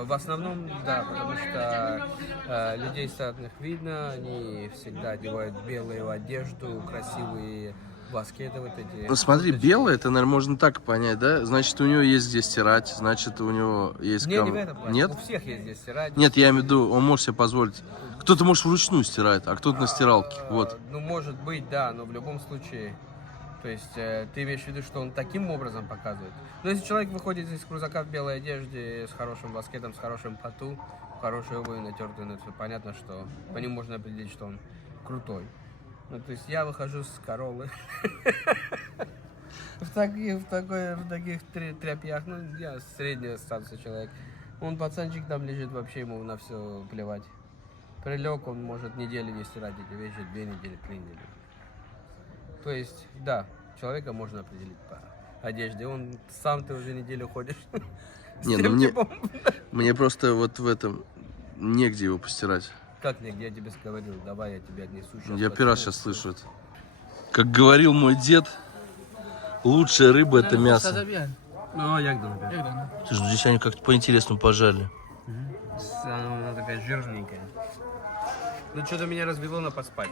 В основном, да, потому что людей статных видно, они всегда одевают белую одежду, красивые баскеты вот эти. Ну смотри, белое, это, наверное, можно так понять, да? Значит, у него есть где стирать, значит, у него есть... Не, не в этом плане. Нет? У всех есть здесь стирать. Нет, я имею в виду, он может себе позволить. Кто-то, может, вручную стирает, а кто-то на стиралке, вот. Ну, может быть, да, но в любом случае. То есть ты имеешь в виду, что он таким образом показывает. Но если человек выходит из крузака в белой одежде, с хорошим баскетом, с хорошим поту, хорошей обуви натертой, ну, это понятно, что по нему можно определить, что он крутой. Ну, то есть я выхожу с Короллы в таких тряпьях, ну, я среднего статуса человек. Он пацанчик там лежит, вообще ему на все плевать. Прилег, он может неделю не стирать эти вещи, 2 недели, 3 недели. То есть, да, человека можно определить по одежде. Он сам ты уже неделю ходишь. Не, ну мне просто вот в этом негде его постирать. Как нигде, я тебе говорил, давай я тебе отнесу. Я первый раз сейчас слышу это. Как говорил мой дед, лучшая рыба это мясо. Ну, як думаю. Слушай, ну здесь они как-то по-интересному пожарили. Она такая жирненькая. Ну, что-то меня развело на поспать.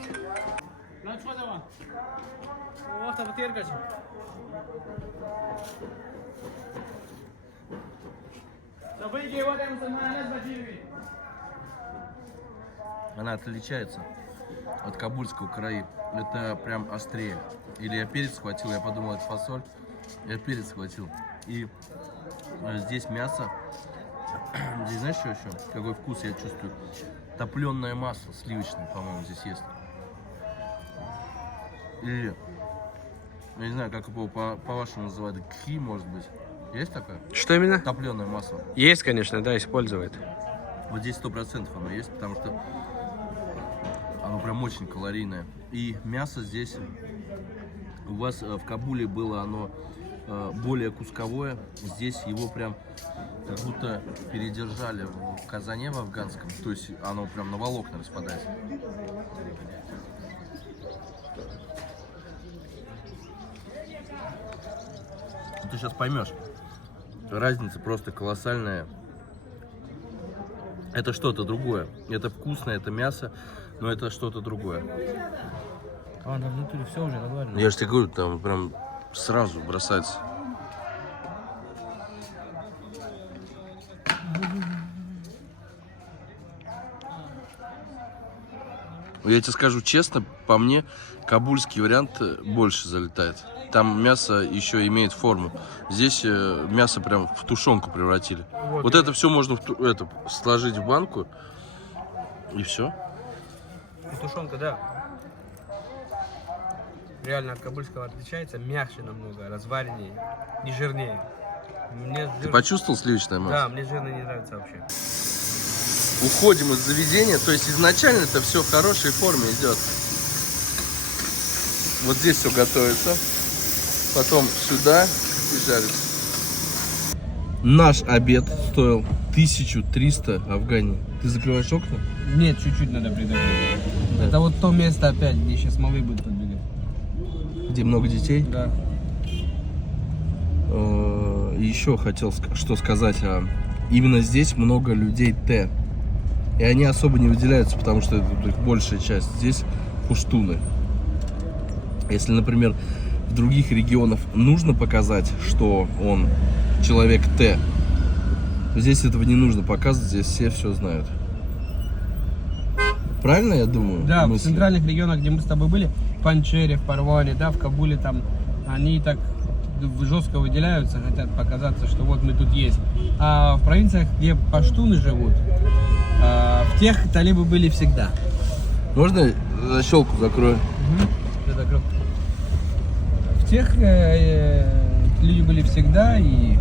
Она отличается от кабульского караи. Это прям острее. Или я перец схватил, я подумал, это фасоль. Я перец схватил. И здесь мясо. Здесь знаешь, что еще? Какой вкус я чувствую? Топленое масло сливочное, по-моему, здесь есть. Или, я не знаю, как его по-вашему называют, кхи, может быть. Есть такое? Что именно? Топленое масло. Есть, конечно, да, использует. Вот здесь 100% оно есть, потому что оно прям очень калорийное. И мясо здесь у вас в Кабуле было оно более кусковое. Здесь его прям как будто передержали в казане в афганском. То есть оно прям на волокна распадается. Ты сейчас поймешь. Разница просто колоссальная. Это что-то другое. Это вкусное, это мясо, но это что-то другое. А, да, внутри все уже нормально. Я же тебе говорю, там прям сразу бросается. Я тебе скажу честно, по мне, кабульский вариант больше залетает. Там мясо еще имеет форму. Здесь мясо прям в тушенку превратили. Вот это все можно сложить в банку, и все. Тушенка, да. Реально от кабульского отличается, мягче намного, развареннее и жирнее. Мне Ты почувствовал сливочное масло? Да, мне жирное не нравится вообще. Уходим из заведения, то есть изначально это все в хорошей форме идет. Вот здесь все готовится, потом сюда и жарится. Наш обед стоил 1300 афгани. Ты закрываешь окна? Нет, чуть-чуть надо придавить. Да. Это вот то место опять, где сейчас малые будут подбегать. Где много детей? Да. Еще хотел что сказать. Именно здесь много людей Т. И они особо не выделяются, потому что это их большая часть. Здесь пуштуны. Если, например, в других регионах нужно показать, что он человек Т, то здесь этого не нужно показывать, здесь все знают. Правильно я думаю? Да, мысли? в центральных регионах, где мы с тобой были, в Панчере, в Парване, да, в Кабуле, там, они так жестко выделяются, хотят показаться, что вот мы тут есть. А в провинциях, где паштуны живут, в тех талибы были всегда. Можно защелку закрою? В тех люди были всегда и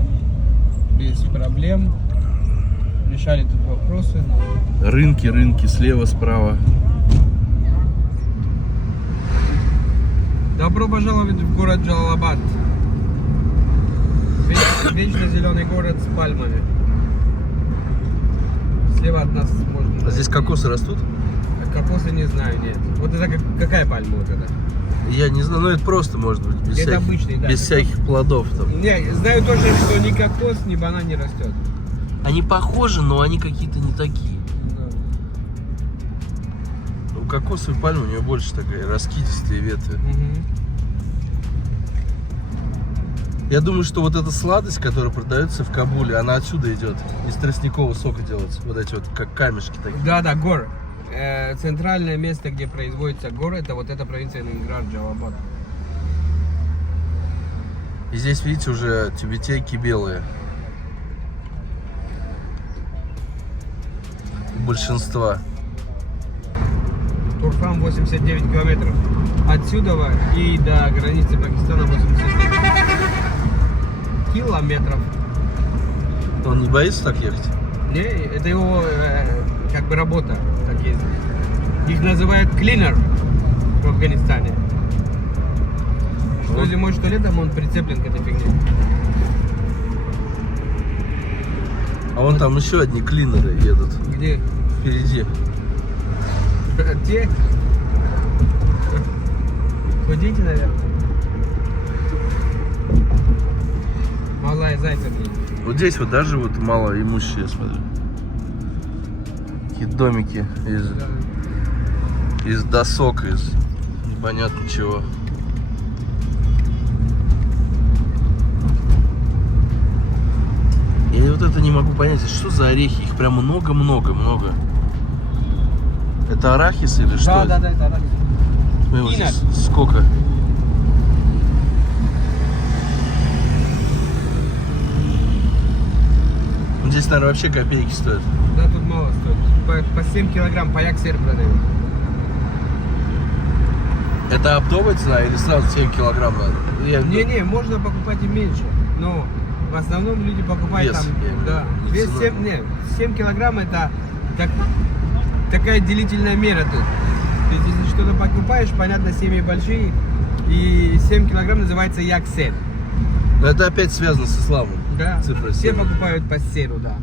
без проблем решали тут вопросы. Рынки, слева, справа. Добро пожаловать в город Джалалабад. Вечно зеленый город с пальмами. Слева от нас можно... А здесь кокосы растут? Кокосы не знаю, нет. Вот это какая пальма вот это? Я не знаю, но это просто может быть без, Это обычный, да. без всяких плодов там. Не, знаю точно, что ни кокос, ни банан не растет. Они похожи, но они какие-то не такие. У кокосовой пальмы у нее больше такая раскидистые ветви. Я думаю, что вот эта сладость, которая продается в Кабуле, она отсюда идет. Из тростникового сока делается. Вот эти вот как камешки такие. Да, гор. Центральное место, где производится гор, это вот эта провинция Ленинград, Джалабад. И здесь, видите, уже тюбетейки белые. У большинства. Турфан 89 километров. Отсюда и до границы Пакистана 89 километров. Он не боится так ехать? Не, это его как бы работа. Так есть. Их называют клинер в Афганистане. Что зимой, что летом он прицеплен к этой фигне. А вон там еще одни клинеры едут. Где? Впереди. Те? Ходите, наверное. Малая зайца. Вот здесь вот даже вот малоимущие, смотрю. Такие домики из досок, из непонятно чего. Я вот это не могу понять, что за орехи? Их прям много-много-много. Это арахис или что? Да, это арахис. Смотри, вот здесь сколько? Здесь, наверное, вообще копейки стоят. Да, тут мало стоит. По 7 килограмм паяк сыр продают. Это оптовая цена или сразу 7 килограмм надо? Не, можно покупать и меньше. Но в основном люди покупают Вес, там. я имею в Да. виду, не Вес цена. 7 килограмм это такая делительная мера тут. То есть, если что-то покупаешь, понятно, семьи большие. И 7 килограмм называется яксер. Но это опять связано с исламом. Да. Цифра Все 7. покупают по серу, да.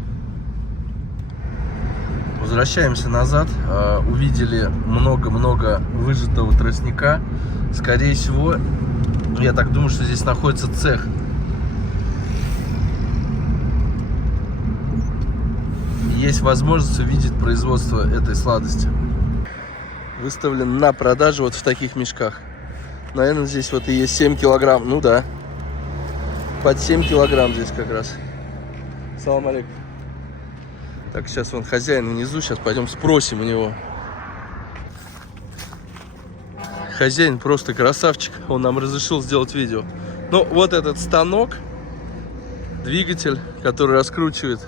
Возвращаемся назад. Увидели много-много выжатого тростника. Скорее всего, я так думаю, что здесь находится цех. Есть возможность увидеть производство этой сладости. Выставлен на продажу вот в таких мешках. Наверное, здесь вот и есть 7 килограмм. Ну да. Под 7 килограмм здесь как раз. Салам алейкум. Так, сейчас вон хозяин внизу. Сейчас пойдем спросим у него. Хозяин просто красавчик. Он нам разрешил сделать видео. Ну, вот этот станок. Двигатель, который раскручивает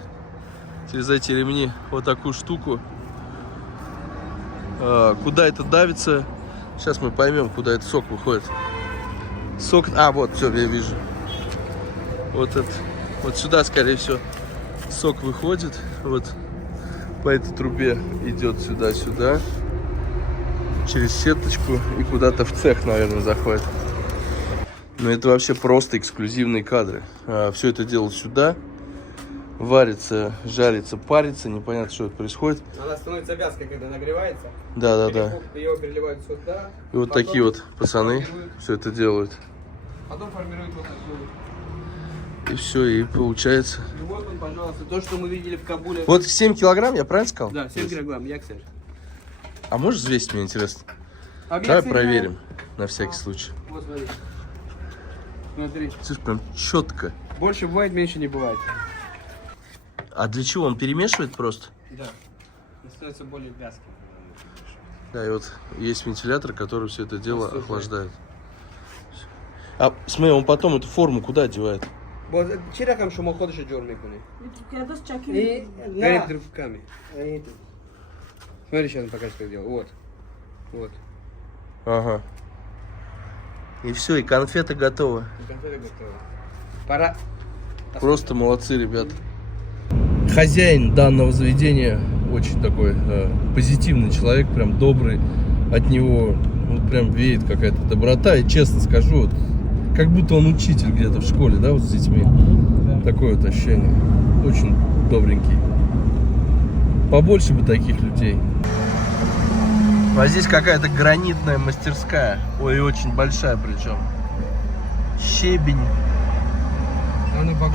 через эти ремни вот такую штуку. Куда это давится? Сейчас мы поймем, куда этот сок выходит. Сок... вот, все, я вижу. Вот это. Вот сюда, скорее всего, сок выходит. Вот по этой трубе идет сюда-сюда. Через сеточку и куда-то в цех, наверное, заходит. Но это вообще просто эксклюзивные кадры. Все это дело сюда. Варится, жарится, парится. Непонятно, что это происходит. Она становится вязкой, когда нагревается. Да. Ее переливают сюда. И вот такие вот пацаны все это делают. Потом формируют вот такую. И все, и получается. И вот он, пожалуйста, то, что мы видели в Кабуле. Вот 7 килограмм, я правильно сказал? Да, 7 килограмм, яксер. А можешь взвесить, мне интересно? А Давай яксер, проверим, на всякий случай. Вот смотри. Смотри. Слушай, прям четко. Больше бывает, меньше не бывает. А для чего? Он перемешивает просто? Да. Он становится более вязким. Да, и вот есть вентилятор, который все это дело Супер. охлаждает. А смотри, он потом эту форму куда одевает? Вот, чиракам шумо ходишь джорми куни. Кядас чаки. И горит руками. Смотри, сейчас он покажет, как делать. Вот. Ага. И все, и конфеты готовы. Конфеты готовы. Пора. Просто молодцы, ребята. Хозяин данного заведения очень такой позитивный человек, прям добрый. От него вот прям веет какая-то доброта. И честно скажу, вот, как будто он учитель где-то в школе, да, вот с детьми. Такое вот ощущение. Очень добренький. Побольше бы таких людей. А здесь какая-то гранитная мастерская. Ой, очень большая причем. Щебень.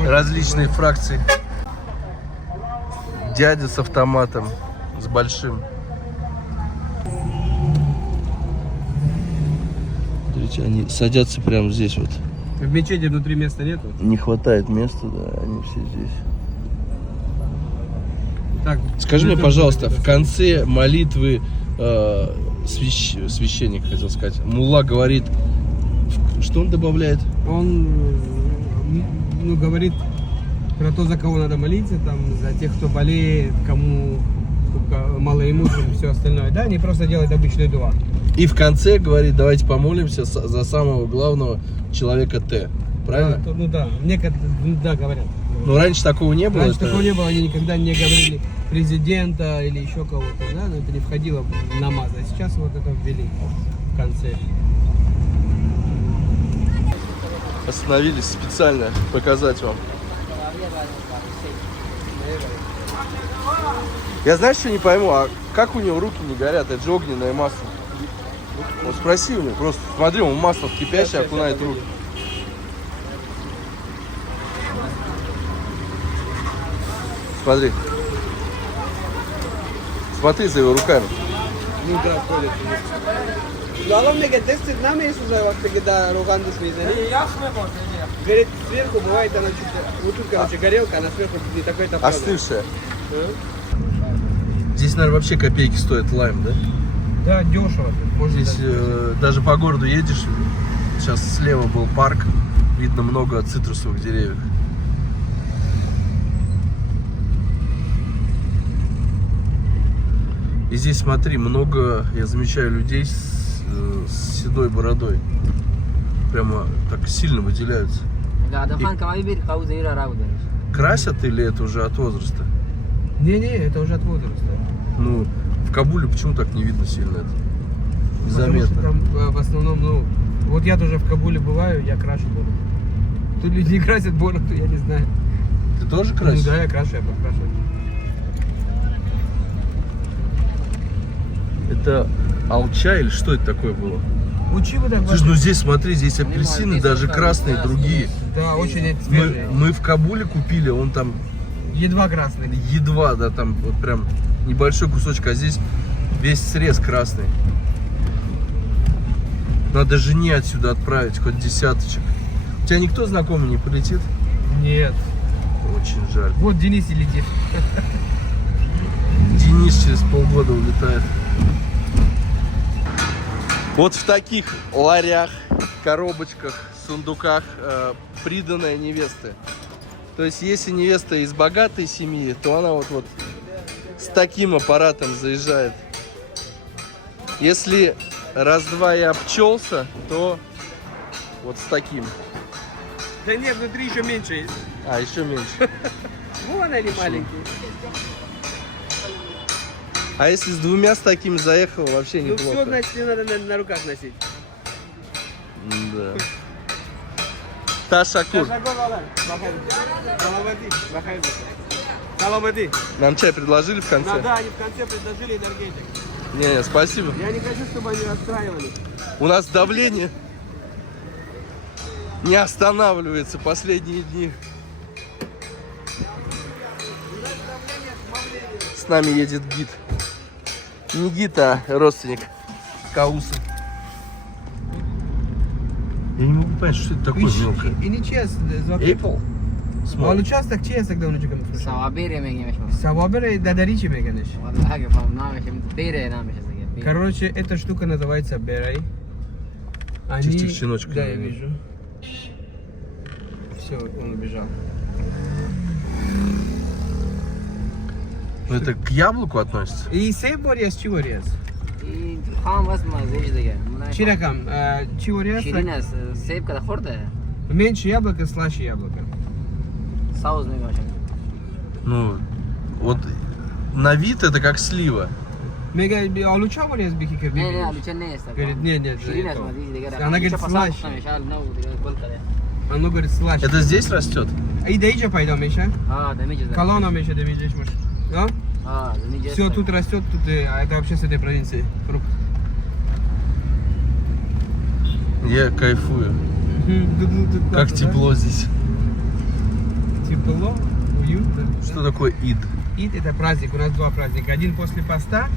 Различные фракции. Дядя с автоматом, с большим. Смотрите, они садятся прямо здесь вот. В мечети внутри места нету? Не хватает места, да, они все здесь. Так, Скажи мне, пожалуйста, в конце молитвы священник, хотел сказать, мулла говорит, что он добавляет? Он говорит про то, за кого надо молиться, там, за тех, кто болеет, кому малоимущим, все остальное. Да, не просто делать обычную дуа. И в конце говорит, давайте помолимся за самого главного человека Т. Правильно? Да, ну да, да, говорят. Но раньше такого не было. Раньше это- такого не было, они никогда не говорили президента или еще кого-то, да, но это не входило в намаз. А сейчас вот это ввели в конце. Остановились специально показать вам. Я, знаешь, что не пойму, а как у него руки не горят? Это же огненное масло. Вот спроси у него, просто смотри, он масло в кипящее окунает руки. Смотри. Смотри за его руками. Ну да, ходят. Лалом мне говорит, 10 нами есть уже вот когда руганду смеяли. Говорит, сверху бывает она чуть, вот тут, короче, горелка, она сверху не такой топлёный. Остывшая. Здесь, наверное, вообще копейки стоит лайм, да? Да, дешево. Можно Здесь даже по городу едешь, сейчас слева был парк, видно много цитрусовых деревьев. И здесь, смотри, много, я замечаю, людей с седой бородой. Прямо так сильно выделяются. Красят или это уже от возраста? Не-не, это уже от возраста. Ну, в Кабуле почему так не видно сильно это? Потому что Незаметно. там в основном, ну, вот я тоже в Кабуле бываю, я крашу бороду. Тут люди не красят бороду, я не знаю. Ты тоже красишь? Ну да, я крашу, я подкрашиваю. Это алча или что это такое было? Учи вы так. Слушай, ну здесь смотри, здесь апельсины даже красные, другие. Да, очень свежие. Мы в Кабуле купили, он там Едва красный. едва, да, там вот прям небольшой кусочек, а здесь весь срез красный. Надо жене отсюда отправить, хоть десяточек. У тебя никто знакомый не полетит? Нет. Очень жаль. Вот Денис и летит. Денис через полгода улетает. Вот в таких ларях, коробочках, сундуках приданая невесты. То есть, если невеста из богатой семьи, то она вот с таким аппаратом заезжает. Если раз-два и обчелся, то вот с таким. Да нет, внутри еще меньше есть. А, еще меньше. Вон они маленькие. А если с двумя с таким заехал, вообще Ну неплохо. все, значит, не надо на руках носить. Да. Ташакур. Саламади. Нам чай предложили в конце? Да, они в конце предложили энергетик. Не, спасибо. Я не хочу, чтобы они расстраивались. У нас давление не останавливается последние дни. С нами едет гид. Не гид, а родственник Кауса. Я не могу понять, что это такое мелкое. И не честно. Apple? Он участок честно, когда он участок. Савабир yemek yemiş baba. Савабера Дадаричи меганеш. Vallahi yapalım. Ne yapayım? Bire ne yapacağız? Короче, эта штука называется берей. Тих-тих, щеночка. Да, я вижу. Все, он убежал. Ну, это к яблоку относится? И сейборез, чиворез? İyi, ham basma zeyde gel. Чиракам, чиворез? Şirines, seyip kadar horda. Меньше яблоко, слаще яблоко. Sağız ne başım. Ну, вот на вид это как слива. Мега, алуча ворез бихи Ne керби? ne abi ne ister? Говорит, нет, Şirines ma zeyde gel. Она говорит, слаще. Ne oldu? Gol kadar. Оно говорит, слаще. Это здесь растет? И да иже пайдам еще. Ha demeyeceğiz. Колонна еще демидешь, да? Ha demeyeceğiz. Все тут растет, тут, а это вообще с этой провинции. Фрукт. Я кайфую. Тут Как классно, тепло здесь. да? Тепло, уютно. Что такое ид? Ид это праздник, у нас два праздника. Один после поста,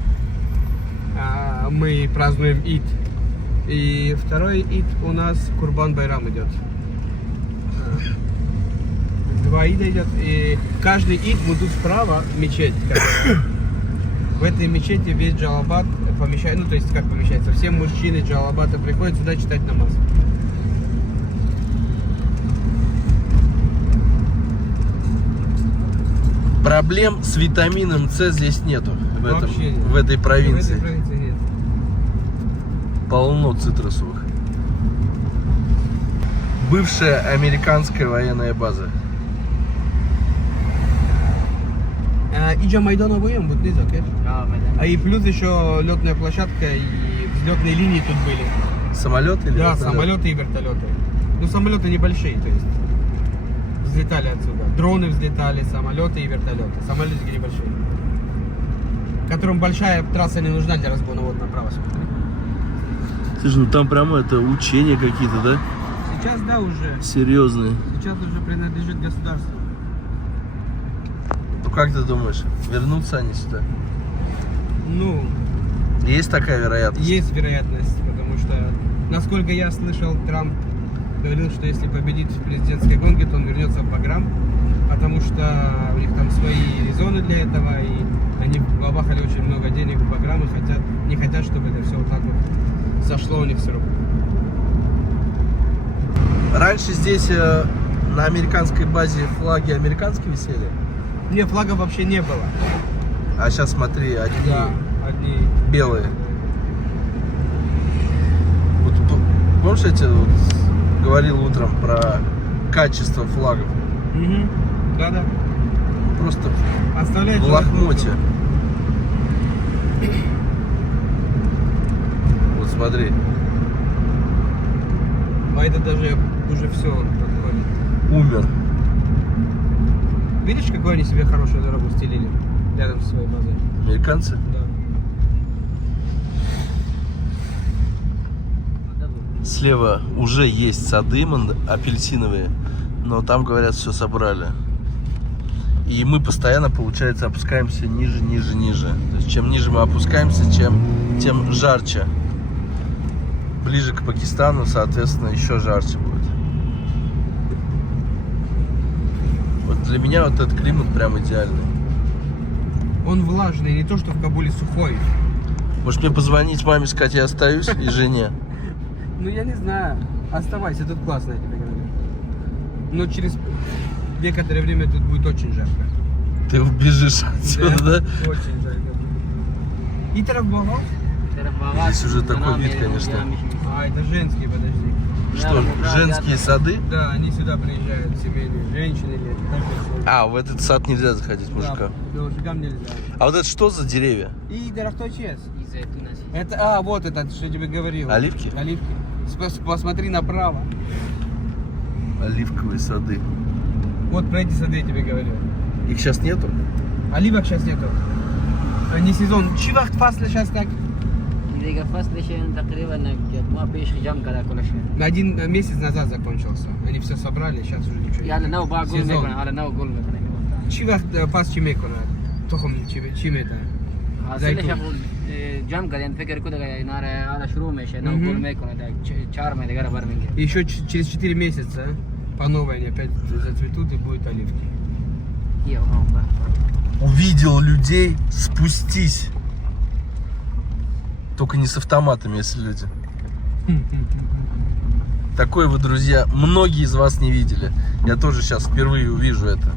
мы празднуем Ид. И второй Ид у нас Курбан Байрам идет. Два Ида идет. И каждый Ид мы тут справа мечеть. В этой мечети весь Джалабад помещается, ну то есть как помещается, все мужчины Джалабада приходят сюда читать намаз. Проблем с витамином С здесь нету. Вообще нет. В этой провинции. В этой провинции нет. Полно цитрусовых. Бывшая американская военная база. Иджа Майдана воем, вот низок, اه ميدان. А и плюс еще летная площадка и взлетные линии тут были. Самолеты или Да, вертолеты? самолеты и вертолеты. Ну, самолеты небольшие, то есть. Взлетали отсюда. Дроны взлетали, самолеты и вертолеты. Самолетики небольшие. Которым большая трасса не нужна для разгона вот направо. Слушай, ну там прямо это учения какие-то, да? Сейчас, да, уже. Серьезные. Сейчас уже принадлежит государству. Ну как ты думаешь, вернутся они сюда? Ну, Есть такая вероятность? есть вероятность, потому что, насколько я слышал, Трамп говорил, что если победит в президентской гонке, то он вернется в Баграм, потому что у них там свои резоны для этого, и они бабахали очень много денег в Баграм и не хотят, чтобы это все вот так вот сошло у них с рук. Раньше здесь на американской базе флаги американские висели, Не, флагов вообще не было. а сейчас смотри, одни Да, одни. белые. Вот, помнишь, я тебе вот говорил утром про качество флагов? Угу. Да-да. Просто Оставляйте в лохмоте. Вот смотри, А это даже уже все подходит. умер. Видишь, какую они себе хорошую дорогу стелили рядом со своей базой? Американцы? Да. Слева уже есть сады апельсиновые, но там, говорят, все собрали. И мы постоянно, получается, опускаемся ниже, ниже, ниже. То есть, чем ниже мы опускаемся, тем жарче. Ближе к Пакистану, соответственно, еще жарче будет. Вот для меня вот этот климат прям идеальный. Он влажный, не то, что в Кабуле сухой. Может мне позвонить маме, сказать, я остаюсь, и жене? Ну, я не знаю. Оставайся, тут классно, я тебе говорю. Но через некоторое время тут будет очень жарко. Ты убежишь отсюда, да? Очень жарко. И Тарабагов? Здесь уже такой вид, конечно. А, это женские, подожди. Что, женские сады? Да, они сюда приезжают, семейные, женщины или А, в этот сад нельзя заходить, мужикам. Да, мужикам нельзя. А вот это что за деревья? И Дарахтой Чес. И зайтуна. Это, вот этот, что я тебе говорил. Оливки? Оливки. Посмотри направо. Оливковые сады. Вот про эти сады я тебе говорил. Их сейчас нету? Оливок сейчас нету. Не сезон. Чивахт фасля сейчас как? إذا فصل شيء تقريبا ما فيش جام كذا كل شيء. 1 месяц назад закончился. Они все собрали, сейчас уже ничего يعني нет. نو باقول Сезон. ميكون على نو قول ميكون. Чивахт пас чимекона. Тохом чимета. أصل شغل جام كذا نفكر كده نار على شروع ماشي نو قول ميكون ده شهر ما يقدر برمنج. И еще через 4 месяца по новой они опять зацветут и будут оливки. يو Увидел людей, спустись. Только не с автоматами, если люди. Такое вы, друзья, многие из вас не видели. Я тоже сейчас впервые увижу это.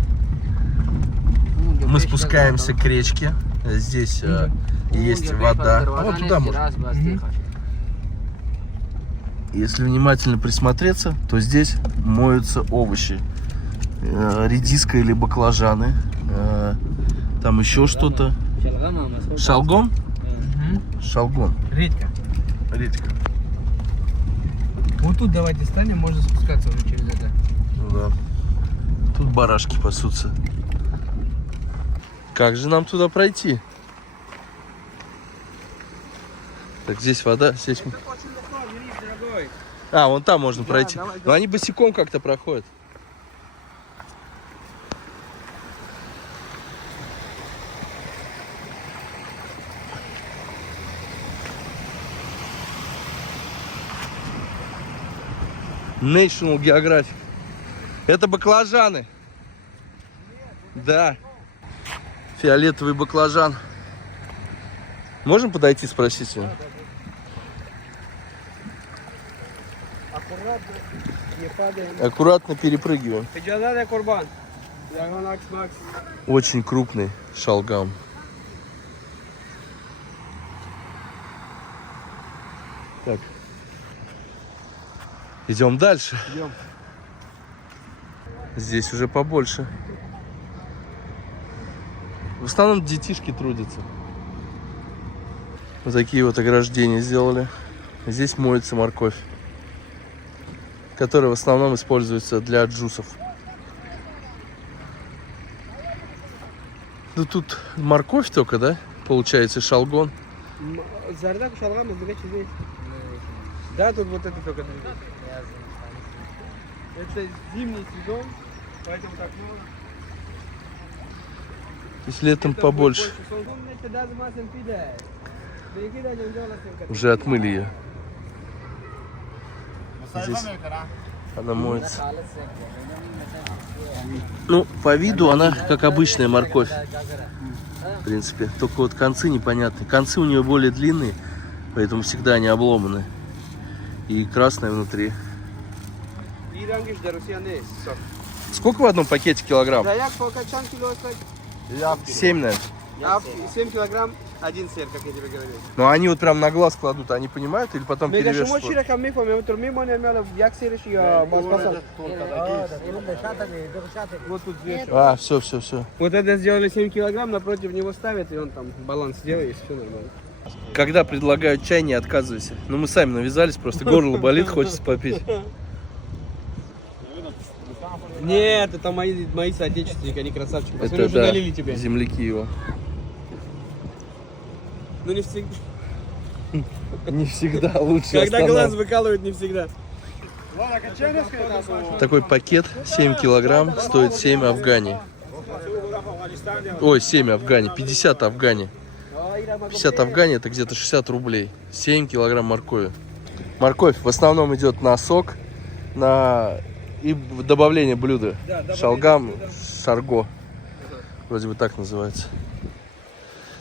Мы спускаемся к речке. Здесь есть вода. А вот туда можно. Если внимательно присмотреться, то здесь моются овощи. Редиска или баклажаны. Там еще что-то. Шалгом? Шалгон. Редька. Редька. Вот тут давайте станем, можно спускаться уже через это. Ну да. Тут барашки пасутся. Как же нам туда пройти? Так, здесь вода, здесь... А, вон там можно пройти. давай, Но они босиком как-то проходят. National Geographic. Это баклажаны. Да. Фиолетовый баклажан. Можем подойти спросить его? Аккуратно, не падаем. Аккуратно перепрыгиваем. Иджазада Курбан. Макс, Макс. Очень крупный шалгам. Так. Идем дальше. Идем. Здесь уже побольше. В основном детишки трудятся. Вот такие вот ограждения сделали. Здесь моется морковь, которая в основном используется для джусов. Ну тут морковь только, да? Получается шалгон. Зардак, шалгам, издалека здесь. Да, тут вот это только. Это зимний сезон, поэтому так много. То есть летом побольше. Уже отмыли ее. Здесь она моется. Ну, по виду она как обычная морковь. В принципе. Только вот концы непонятные. Концы у нее более длинные, поэтому всегда они обломаны. И красная внутри. Сколько в одном пакете килограмм? 7, наверное. 7 килограмм, один сыр, как я тебе говорил. Но они вот прям на глаз кладут, они понимают или потом перевешивают? Вот тут вешают. А, все. Вот это сделали 7 килограмм, напротив него ставят, и он там баланс делает, и все нормально. Когда предлагают чай, не отказывайся. Ну мы сами навязались, просто горло болит, хочется попить. Нет, это мои соотечественники, они красавчики. Посмотри, Это уже да, налили тебе. земляки его. Ну не всегда. Не всегда лучше Когда глаз выкалывают, не всегда. Такой пакет 7 килограмм стоит 7 афгани. Ой, 7 афгани, 50 афгани. 50 афгани это где-то 60 рублей. 7 килограмм моркови. Морковь в основном идет на сок, на и добавление блюда. Шалгам, шарго. Вроде бы так называется.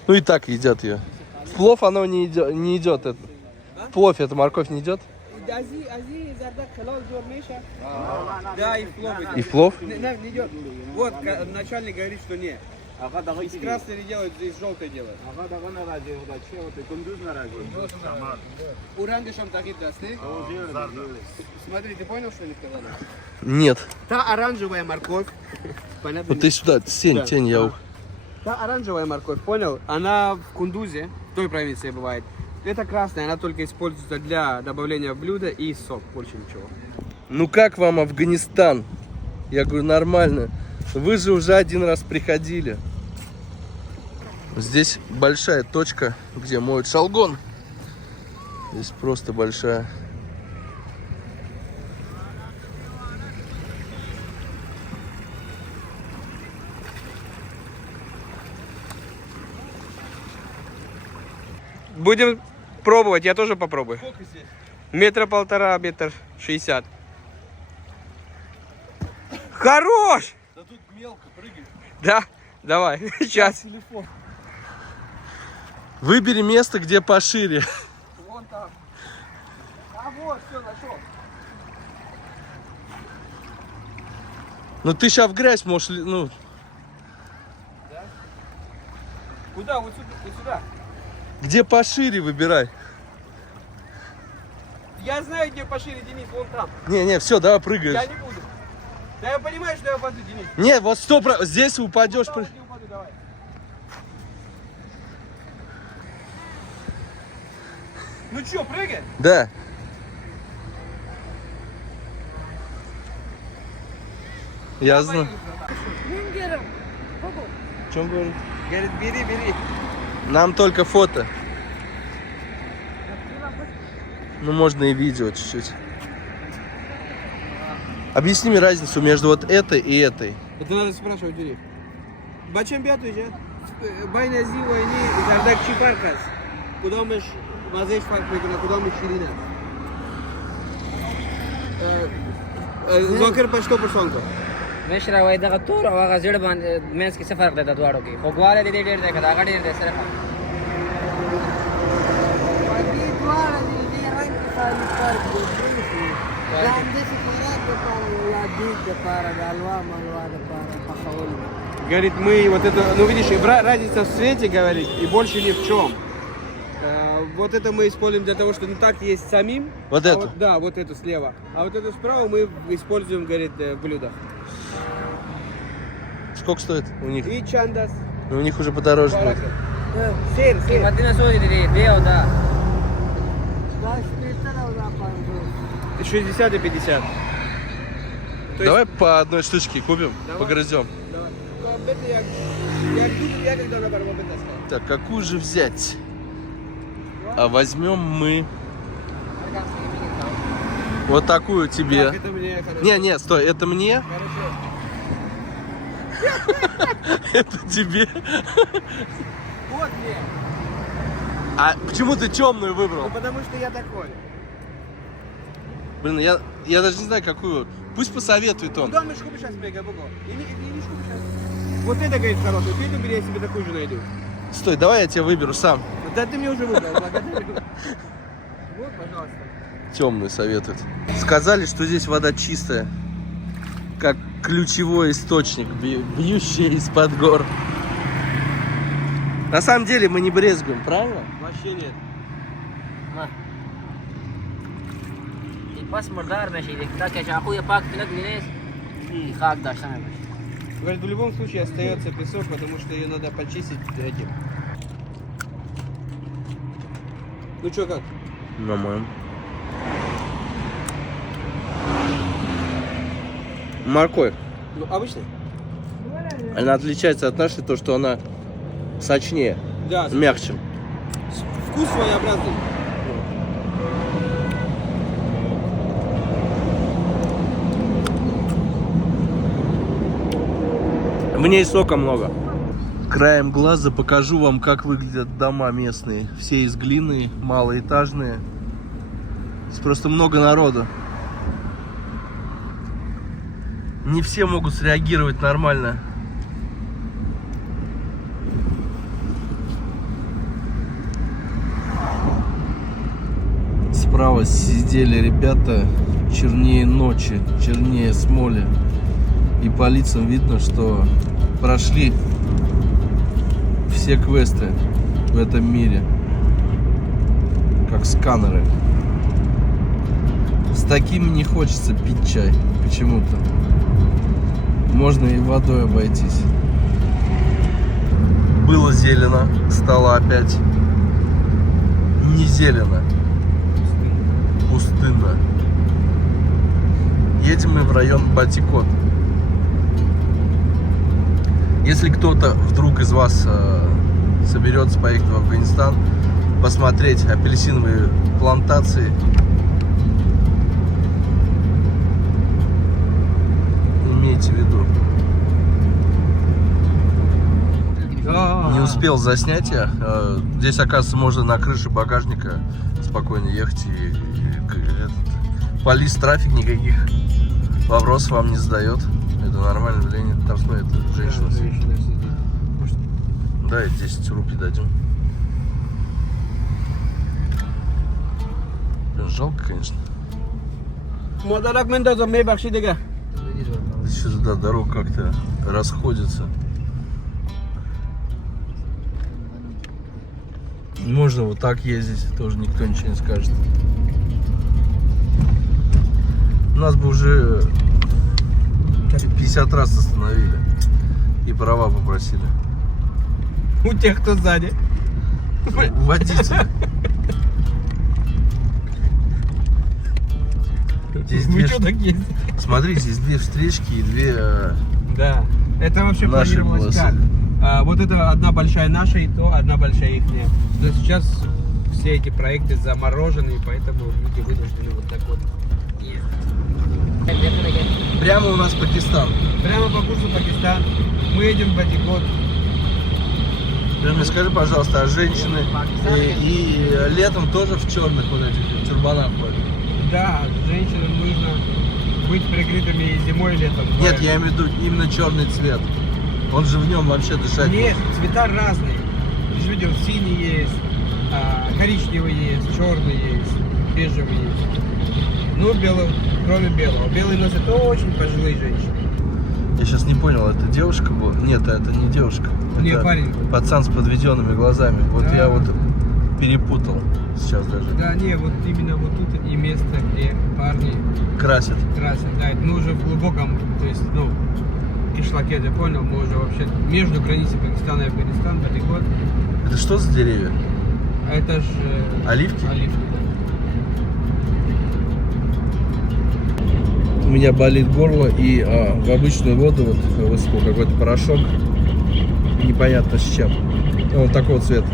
Ну и так едят ее. В плов оно не идет. В плов эта морковь не идет? Да, и в плов идет. И в плов? Не идет. Вот, начальник говорит, что нет. Из красной не делают, из желтой делают. Урангишам такие дасты. Смотри, ты понял, что они сказали? Нет. Та оранжевая морковь. Понятно? Вот ты сюда, Да. тень, я... Та оранжевая морковь, понял? Она в Кундузе, в той провинции бывает. Это красная, она только используется для добавления в блюдо и сок, больше ничего. Ну как вам Афганистан? Я говорю, нормально. Вы же уже один раз приходили. Здесь большая точка, где моют шалгон. Здесь просто большая. Будем пробовать, я тоже попробую. Сколько здесь? 1,5 метра, 1,60 м. Хорош! Да тут мелко, прыгай. Да, давай, сейчас. Выбери место, где пошире. Вон там. А вот, все, нашел. Ну ты сейчас в грязь можешь... Ну, Куда? Вот сюда, вот сюда. где пошире выбирай. Я знаю, где пошире, Денис, вон там. Не, все, давай Я прыгаешь. не буду. Да я понимаю, что я упаду, Денис. Не, вот 100%. Здесь упадешь. Вот не упаду, давай. Ну что, прыгай? Да. Я знаю. В чем говорит? Говорит, бери. Нам только фото. Ну, можно и видео чуть-чуть. Объясни мне разницу между вот этой и этой. Это надо спрашивать у них. Бачем бяту же? Байна зива и не зардак чипаркас. Куда мы мазеш фарк куда мы ширина. زوکر پښتو پرسونکو مشره وای دغه تور او هغه زړه باندې مینس کې څه فرق دی د دواړو کې خوږوالی د دې ډېر دی که د هغه ډېر دی سره Говорит, мы вот это, ну видишь, разница в цвете, говорит, и больше ни в чем. Вот это мы используем для того, чтобы так есть самим. Вот А это? вот, да, вот это слева. А вот это справа мы используем, говорит, в блюдах. Сколько стоит у них? И чандас. Ну, у них уже подороже будет. Сыр, сыр. قیمتونه څو دي د دې دی او دا 60 и 50. То Давай по одной штучке купим, Давай. погрызем. Давай. Я когда на барбекю ставил. Так, какую же взять? А возьмем мы вот такую тебе. Так, это мне хорошо. Не, стой, это мне, Хорошо. это тебе. Вот мне. А почему ты темную Ну, выбрал? потому что я такой. Блин, я даже не знаю, какую. Пусть посоветует он. Куда мы шкупи сейчас мега буго? И не шкупи сейчас. Вот это, говорит, хороший. Ты бери, я себе такую же найду. Стой, давай я тебе выберу сам. Да ты мне уже выбрал, благодарю. Вот, пожалуйста. Темную советует. Сказали, что здесь вода чистая, как ключевой источник, бьющий из-под гор. На самом деле мы не брезгуем, правильно? Вообще нет. پس مردار بشی دیگه تا که چاقوی پاک تلک نیست این خاک داشته نباشه Говорит, в любом случае остается песок, потому что ее надо почистить этим. Ну что, как? Нормально. Морковь. Ну, обычно? Она отличается от нашей, то, что она сочнее, Да. мягче. Вкус своеобразный. В ней сока много. Краем глаза покажу вам, как выглядят дома местные. Все из глины, малоэтажные. Здесь просто много народу. Не все могут среагировать нормально. Справа сидели ребята чернее ночи, чернее смоли. И по лицам видно, что прошли все квесты в этом мире, как сканеры. С такими не хочется пить чай почему-то. Можно и водой обойтись. Было зелено, стало опять не зелено, пустынно. Едем мы в район Батикот. Если кто-то вдруг из вас соберется поехать в Афганистан, посмотреть апельсиновые плантации, имейте в виду. Не успел заснять я. Здесь, оказывается, можно на крыше багажника спокойно ехать и полис трафик никаких вопросов вам не задает. Это нормальное явление. Там, смотри, это женщина сидит. Да, и 10 рублей дадим. Блин, жалко, конечно. Модарак Мендоза, мне бахши дега. Еще туда дорога как-то расходится. Можно вот так ездить, тоже никто ничего не скажет. Нас бы уже 50 раз остановили и права попросили. У тех, кто сзади. У водителя. Здесь Вы две что так ездите? Смотри, здесь две встречки и две Да. Это вообще Наши планировалось полосы. как? Вот это одна большая наша и то одна большая ихняя. Но сейчас все эти проекты заморожены, и поэтому люди вынуждены вот так вот ездить. Прямо у нас Пакистан. Прямо по курсу Пакистан. Мы едем в Батикот. Мне скажи, пожалуйста, а женщины и летом тоже в черных вот этих тюрбанах ходят? Да, женщинам нужно быть прикрытыми зимой и летом. Нет, я имею в виду именно черный цвет. Он же в нем вообще дышать Нет, может. цвета разные. Ты же видел, синий есть, коричневый есть, черный есть, бежевый есть. Ну, белый, кроме белого. Белый носят очень пожилые женщины. Я сейчас не понял, это девушка была? Нет, это не девушка. Не, Это парень. пацан с подведенными глазами. Вот Да. я вот перепутал сейчас даже. Да, не, вот именно вот тут и место, где парни Красит. красят. Да, это мы уже в глубоком, то есть, ну, кишлаке, ты понял, мы уже вообще между границей Пакистана и Афганистана далеко. Это что за деревья? А это ж... Оливки? Оливки, да. У меня болит горло, и в обычную воду вот высыпал какой-то порошок. Непонятно с чем. Вот такого цвета.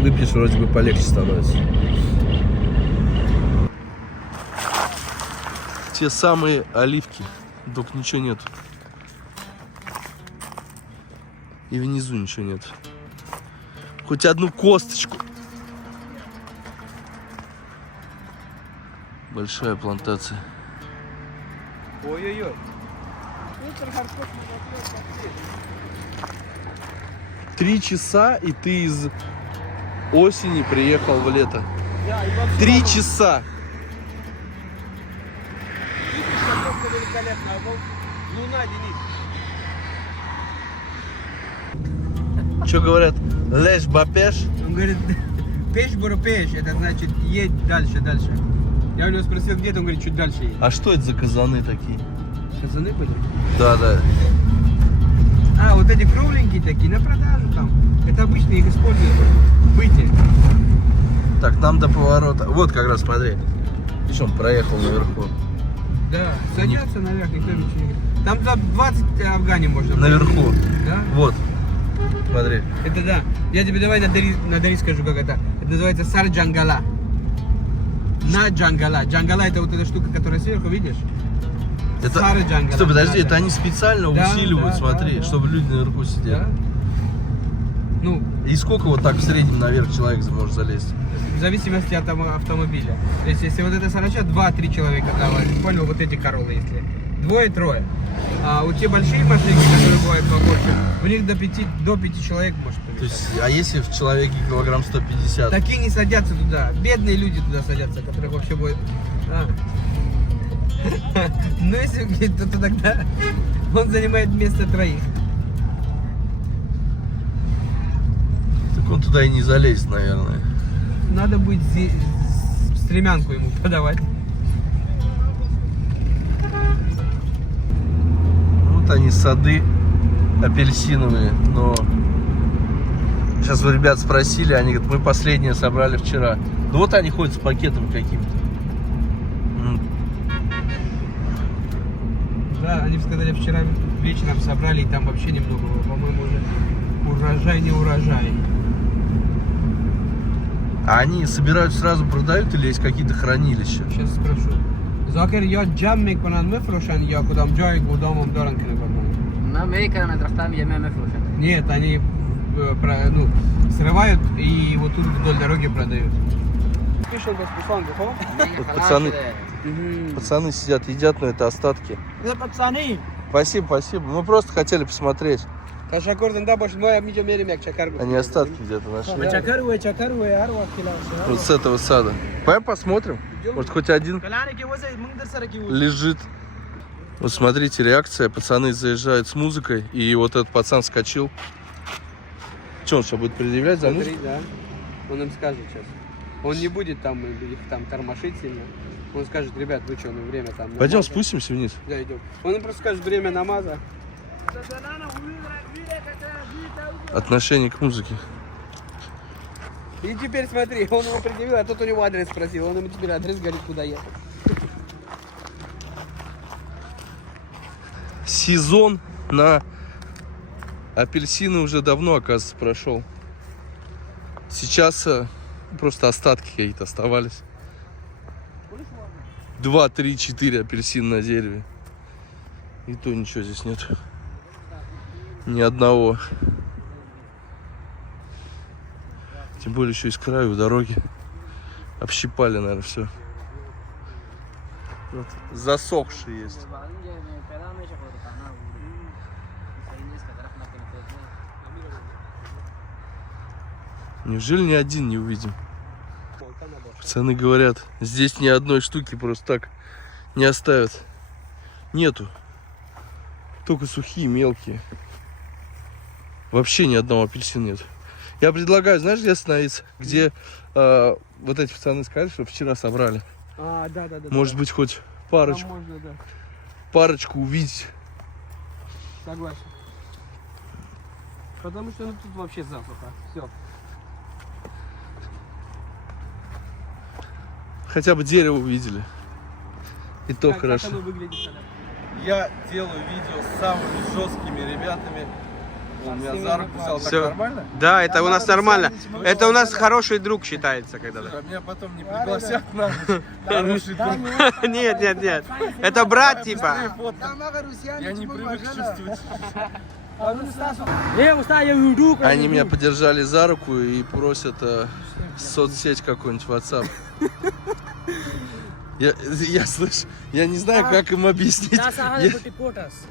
Выпьешь, вроде бы полегче становится. Те самые оливки. Только ничего нет. И внизу ничего нет. Хоть одну косточку. Большая плантация. Ой-ой-ой. 3 часа, и ты из осени приехал в лето. 3 часа. Просто великолепно. Луна, Денис. Что говорят? Леш бапеш? Он говорит, пеш бурупеш, это значит едь дальше, дальше. Я у него спросил, где-то, он говорит, чуть дальше едь. А что это за казаны такие? Казаны были? Да, да. А, вот эти кругленькие такие, на продажу там. Это обычно их используют в быте. Так, нам до поворота. Вот как раз, смотри. Видишь, он проехал наверху. Да, садятся наверх, никто ничего не говорит. Там за 20 афгане можно. Наверху. Да? Вот. Смотри. Это да. Я тебе давай на дари скажу, как это. Это называется сар джангала. На джангала. Джангала это вот эта штука, которая сверху, видишь? Это... Сары джангала. Стой, подожди, Да, это они специально да, усиливают, да, смотри, да. чтобы люди наверху сидели. Да? Ну, И сколько вот так в среднем наверх человек может залезть? в зависимости от автомобиля. То есть, если вот эта сарача, 2-3 человека, да, понял, вот эти королы, если. 2-3. А у те большие машины, которые бывают побольше, у них до 5 человек может То поместиться. есть, а если в человеке килограмм 150? Такие не садятся туда. Бедные люди туда садятся, которых вообще будет... Ну, если то тогда он занимает место 3. Так он туда и не залезет, наверное. Надо будет стремянку ему подавать. Вот они, сады апельсиновые, но сейчас вот ребят спросили, они говорят, мы последние собрали вчера. Ну вот они ходят с пакетом каким-то. Да, они сказали, вчера вечером собрали, и там вообще немного было, по-моему, уже урожай, не урожай. А они собирают сразу, продают или есть какие-то хранилища? Сейчас спрошу. Закир, я джам میکنن میفروشن یا کدام جای گودامم دارن که نگاه کنن؟ ما میکنن درختام یه میفروشن. Нет, они ну, срывают и вот тут вдоль дороги продают. Вот пацаны сидят, едят, но это остатки. Спасибо, спасибо. Мы просто хотели посмотреть. Teşekkür да, больше мы видео мерим як чакаргу. Они остатки где-то нашли. Чакаргу, her Вот с этого сада. Пойдем посмотрим. Может, хоть один лежит. Вот смотрите, реакция. Пацаны заезжают с музыкой. И вот этот пацан вскочил. Что, он сейчас будет предъявлять за музыку? Да. Он им скажет сейчас. Он не будет там их там тормошить сильно. Он скажет, ребят, вы что, ну время там Пойдем намаза». спустимся вниз. Да, идем. Он им просто скажет, время намаза. Отношение к музыке. И теперь смотри, он его предъявил, а тот у него адрес спросил. Он ему теперь адрес говорит, куда ехать. Сезон на апельсины уже давно, оказывается, прошел. Сейчас просто остатки какие-то оставались. 2, 3, 4 апельсина на дереве. И то ничего здесь нет. Ни одного. Тем более еще из краю дороги. Общипали, наверное, все. Вот, засохший есть. Неужели ни один не увидим? Пацаны говорят, здесь ни одной штуки просто так не оставят. Нету. Только сухие, мелкие. Вообще ни одного апельсина нет. Я предлагаю, знаешь, где остановиться? Где вот эти пацаны сказали, что вчера собрали. Да. Может быть, хоть парочку. Можно, да. Парочку увидеть. Согласен. Потому что ну, тут вообще засуха. Все. Хотя бы дерево увидели. И то хорошо. Как оно выглядит тогда? Я делаю видео с самыми жесткими ребятами. Он меня за руку взял. Так Всё. нормально? Да, это у нас нормально. Это у нас хороший друг считается когда-то. А меня потом не пригласят на ночь. Хороший друг. Нет. Это брат типа. Я не привык чувствовать. Они Они меня подержали за руку и просят соцсеть какую-нибудь, WhatsApp. Я слышу, я не знаю, как им объяснить.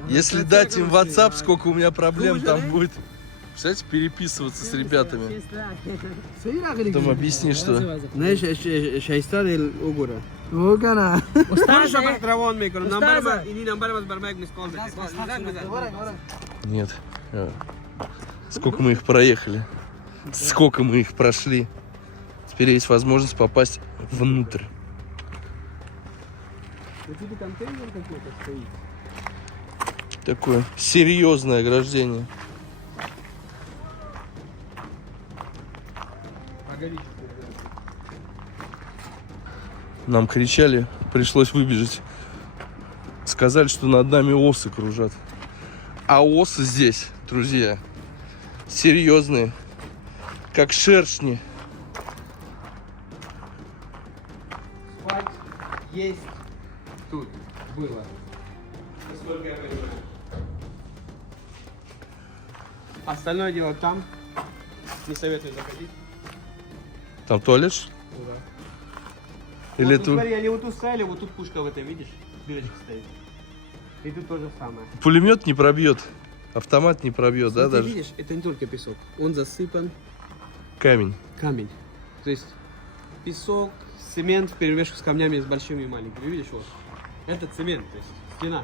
Если дать им WhatsApp, сколько у меня проблем там будет. Представляете, переписываться с ребятами. Потом объясни, что... Знаешь, шайстар или угура? Нет. Сколько мы их проехали. Сколько мы их прошли. Теперь есть возможность попасть внутрь. Контейнер какой-то стоит. Такое серьезное ограждение. Нам кричали, пришлось выбежать. Сказали, что над нами осы кружат. А осы здесь, друзья, серьезные, как шершни. Спать есть тут было. Насколько я понимаю. Остальное дело там. Не советую заходить. Там туалет? Да. Или вот, тут смотри, они вот тут стояли, вот тут пушка в этом, видишь? Дырочка стоит. И тут то же самое. пулемет не пробьет, автомат не пробьет, да, Вот ты даже видишь, это не только песок. Он засыпан камень. камень. То есть песок, цемент в перемешку с камнями с большими и маленькими. Видишь, вот. Это цемент, то есть стена.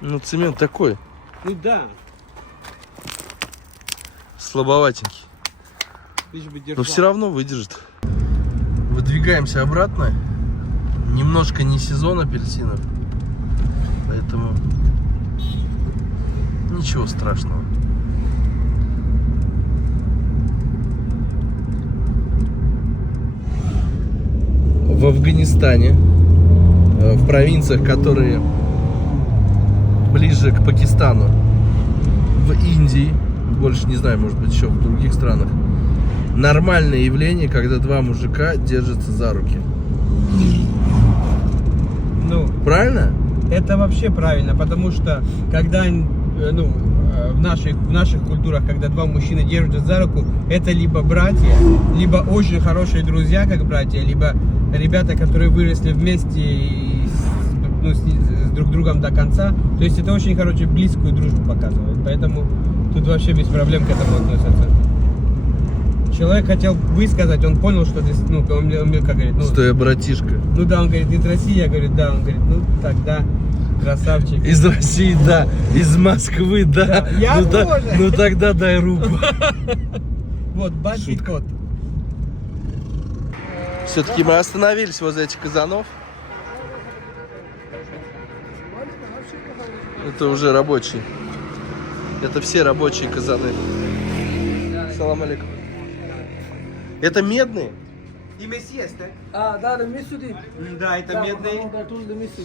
Ну, цемент такой, Ну да, слабоватенький. лишь бы Но держал. все равно выдержит. Выдвигаемся обратно. Немножко не сезон апельсинов. Поэтому ничего страшного. В Афганистане, в провинциях, которые ближе к Пакистану, в Индии, больше не знаю, может быть, еще в других странах, нормальное явление, когда два мужика держатся за руки. Ну, Правильно? это вообще правильно, потому что когда в наших культурах, когда два мужчины держатся за руку, это либо братья, либо очень хорошие друзья, как братья, либо ребята, которые выросли вместе и с друг другом до конца. То есть это очень, близкую дружбу показывает. Поэтому тут вообще без проблем к этому относятся. Человек хотел высказать, он понял, что здесь, он мне как говорит, Что я братишка. ну да, он говорит, из России, я говорю, да, он говорит, ну тогда красавчик. Из России, да. Из Москвы, да. Да, я тоже. Ну тогда дай руку. Вот, баки кот. Все-таки мы остановились возле этих казанов. Это уже рабочие. Это все рабочие казаны. Салам алейкум. Это медные? И месьеста. Да, мисуди. Да, это медные.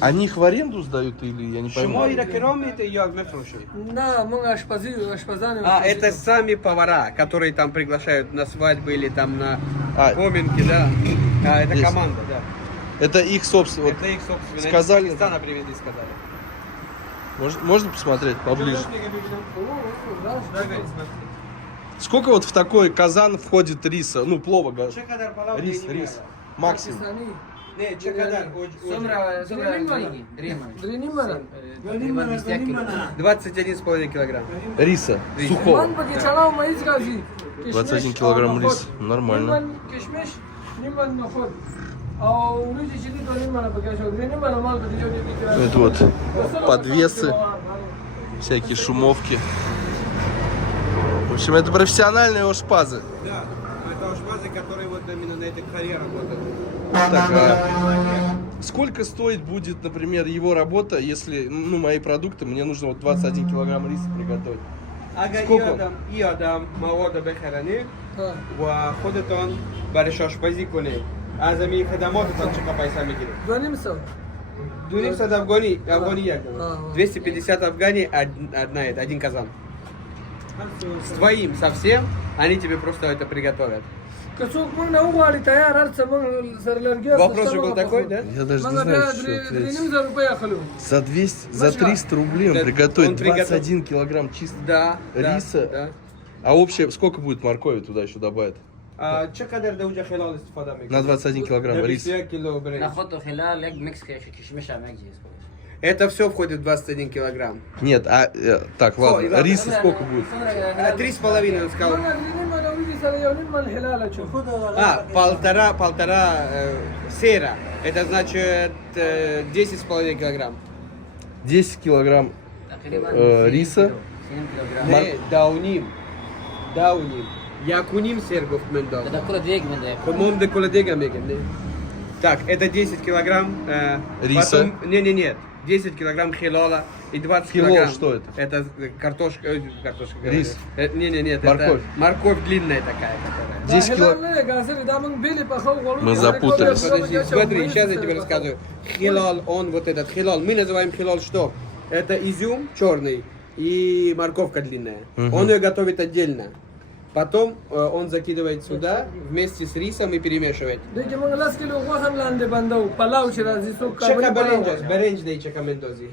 Они их в аренду сдают или я не Шмо пойму? и ракероми это я мефроши. Да, много ашпазаны. Это сами повара, которые там приглашают на свадьбы или там на А, поминки, да. Это Есть. команда, да. это их собственно. Это их собственно. сказали. Из Пакистана привезли, сказали. Можно посмотреть поближе? Да, говорит, смотри. Сколько вот в такой казан входит риса? Ну, плова, рис, максимум. Не, чекадар. Сумра, дрини. 21,5 килограмм. Риса, сухого. 21 килограмм риса, нормально. Это вот подвесы, всякие шумовки. В общем, это профессиональные ошпазы. Да, это ошпазы, которые вот именно на этой харе работают. Так, а сколько стоить будет, например, его работа, если, ну, мои продукты, мне нужно вот 21 килограмм риса приготовить? Сколько? И адам مواد بخرنه و خودتان برش آشپزی کنه از همین خدماتتان چقدر پیسه میگیره 200 افغانی یک дом. 250 афгани один казан. С твоим совсем они тебе просто это приготовят. Вопрос же был такой, да? Я даже не знаю, что ответить. За 200, за 300 рублей он Да, приготовит он приготовит. 21 килограмм чисто Да. риса. Да. А общее, сколько будет моркови туда еще добавить? چه قدر در اونجا خلال استفاده میکنی؟ На 21 килограмм риса. 21 кило برنج. ناخده خلال یک مکس کشمش هم یک چیز. Это все входит в 21 килограмм. Нет, так, ладно, ладно. риса сколько будет? 3,5 он сказал. Полтора сера. Это значит 10,5 килограмм. 10 килограмм риса. Не, дауним. Якуним сергов мендов. ده كله ديك من ده. По-моему, до колодега мегем, не? Так, это 10 килограмм Риса. потом- Не. 10 килограмм хилола и 20 Хилол, килограмм. что это? Это картошка. говорю. Рис. Нет, Морковь. это морковь длинная такая. которая. 10 кило... Мы запутались. Подожди, смотри, сейчас я тебе рассказываю. Хилал, он вот этот хилал. Мы называем хилал что? Это изюм черный и морковка длинная. Он ее готовит отдельно. Потом он закидывает сюда вместе с рисом и перемешивает. Чека беренж дай чека мендози.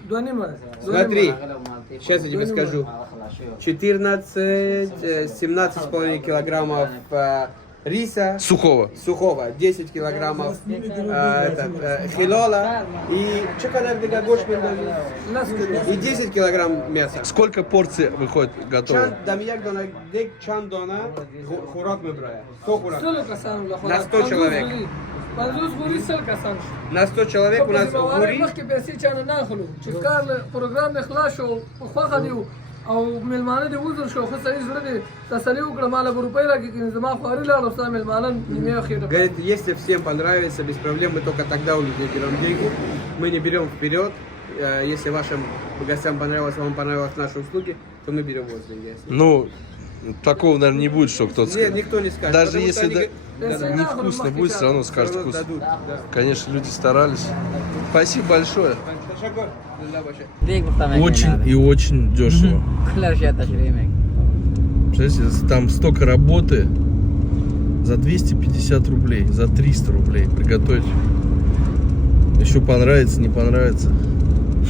Смотри, сейчас я тебе скажу. 14-17,5 килограммов риса Сухого. сухого, 10 килограммов хилола и и 10 килограмм мяса. Сколько порций выходит готово? Чандона хурак мы брали. 100 человек. На 100 человек у нас гури. او ملمانه دی وزر شو خو سړي زړه دی تسلی وکړه مال به روپۍ راکې کړي زما خواري لاړو ستا ملمانه نیمه خېټه Говорит, если всем понравится, без проблем, мы только тогда у людей берем деньги. Мы не берем вперед. Если вашим гостям понравилось, вам понравились наши услуги, то мы берем у вас деньги. Ну, такого, наверное, не будет, что кто-то Нет, скажет. никто не скажет. Даже потому если что они невкусно будет, все равно все скажут равно вкусно. дадут. Да. Конечно, люди старались. Спасибо большое. ديك بختار Очень и очень дешево. كلها اشياء تشريمك. Представляете, там столько работы за 250 рублей, за 300 рублей приготовить. Еще понравится, не понравится.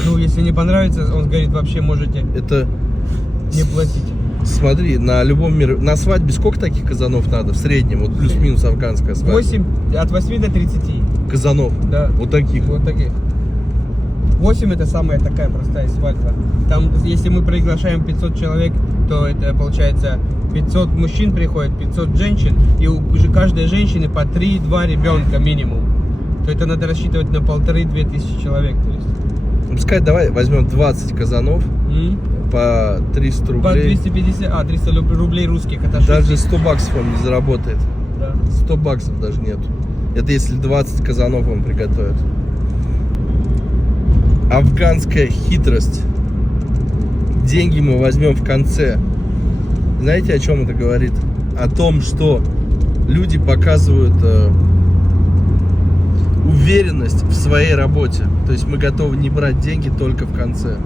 Ну, если не понравится, он говорит, вообще можете Это, не платить. смотри, на любом на свадьбе сколько таких казанов надо? В среднем, вот плюс-минус афганская свадьба. от 8 до 30. Казанов. Да. Вот таких. Вот таких. 8 это самая такая простая свадьба. Там, если мы приглашаем 500 человек, то это получается 500 мужчин приходит, 500 женщин, и уже каждой женщины по 3-2 ребенка минимум. То это надо рассчитывать на 1500-2000 человек. То есть. Пускай давай возьмем 20 казанов по 300 По рублей. 250, 300 рублей русских. Это Даже 100 баксов он не заработает. Да. 100 баксов даже нету. Это если 20 казанов он приготовит. Афганская хитрость. Деньги мы возьмем в конце. Знаете, о чем это говорит? О том, что люди показывают уверенность в своей работе. То есть мы готовы не брать деньги только в конце.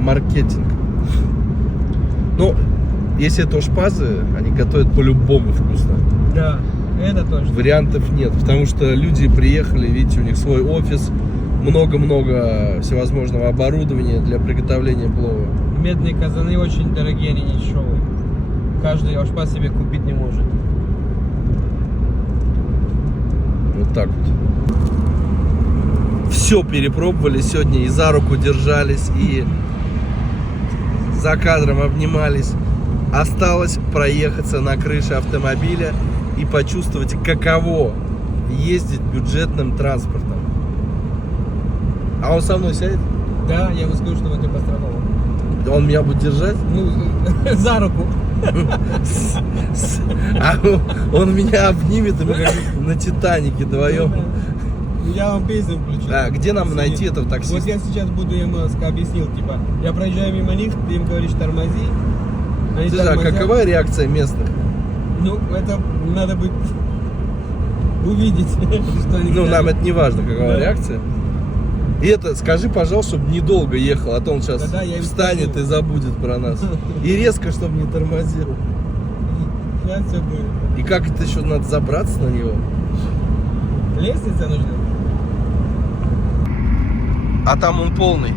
Маркетинг. Ну, если это ошпазы, они готовят по-любому вкусно. Да, это точно. Вариантов нет, потому что люди приехали, видите, у них свой офис, много-много всевозможного оборудования для приготовления плова. медные казаны очень дорогие, они не дешевые. Каждый ашпа себе купить не может. Вот так вот. Все перепробовали сегодня, и за руку держались, и за кадром обнимались. Осталось проехаться на крыше автомобиля и почувствовать, каково ездить бюджетным транспортом. А он со мной сядет? Да, я ему скажу, что ты пострадал. Он меня будет держать? Ну, за руку. А он меня обнимет, и мы как на Титанике вдвоем. Я вам песню включу. А где нам найти этого Вот таксиста? я сейчас буду ему объяснил, типа, я проезжаю мимо них, ты им говоришь тормози. Они Слушай, а тормозят. какова реакция местных? Ну, это надо быть увидеть, что они Ну, скажут. нам это не важно, какова Да. реакция. И это, скажи, пожалуйста, чтобы недолго ехал, а то он сейчас Да-да, я им встанет скажу. и забудет про нас. И резко, чтобы не тормозил. Сейчас все будет. И как это еще надо забраться на него? Лестница нужна? А там он полный.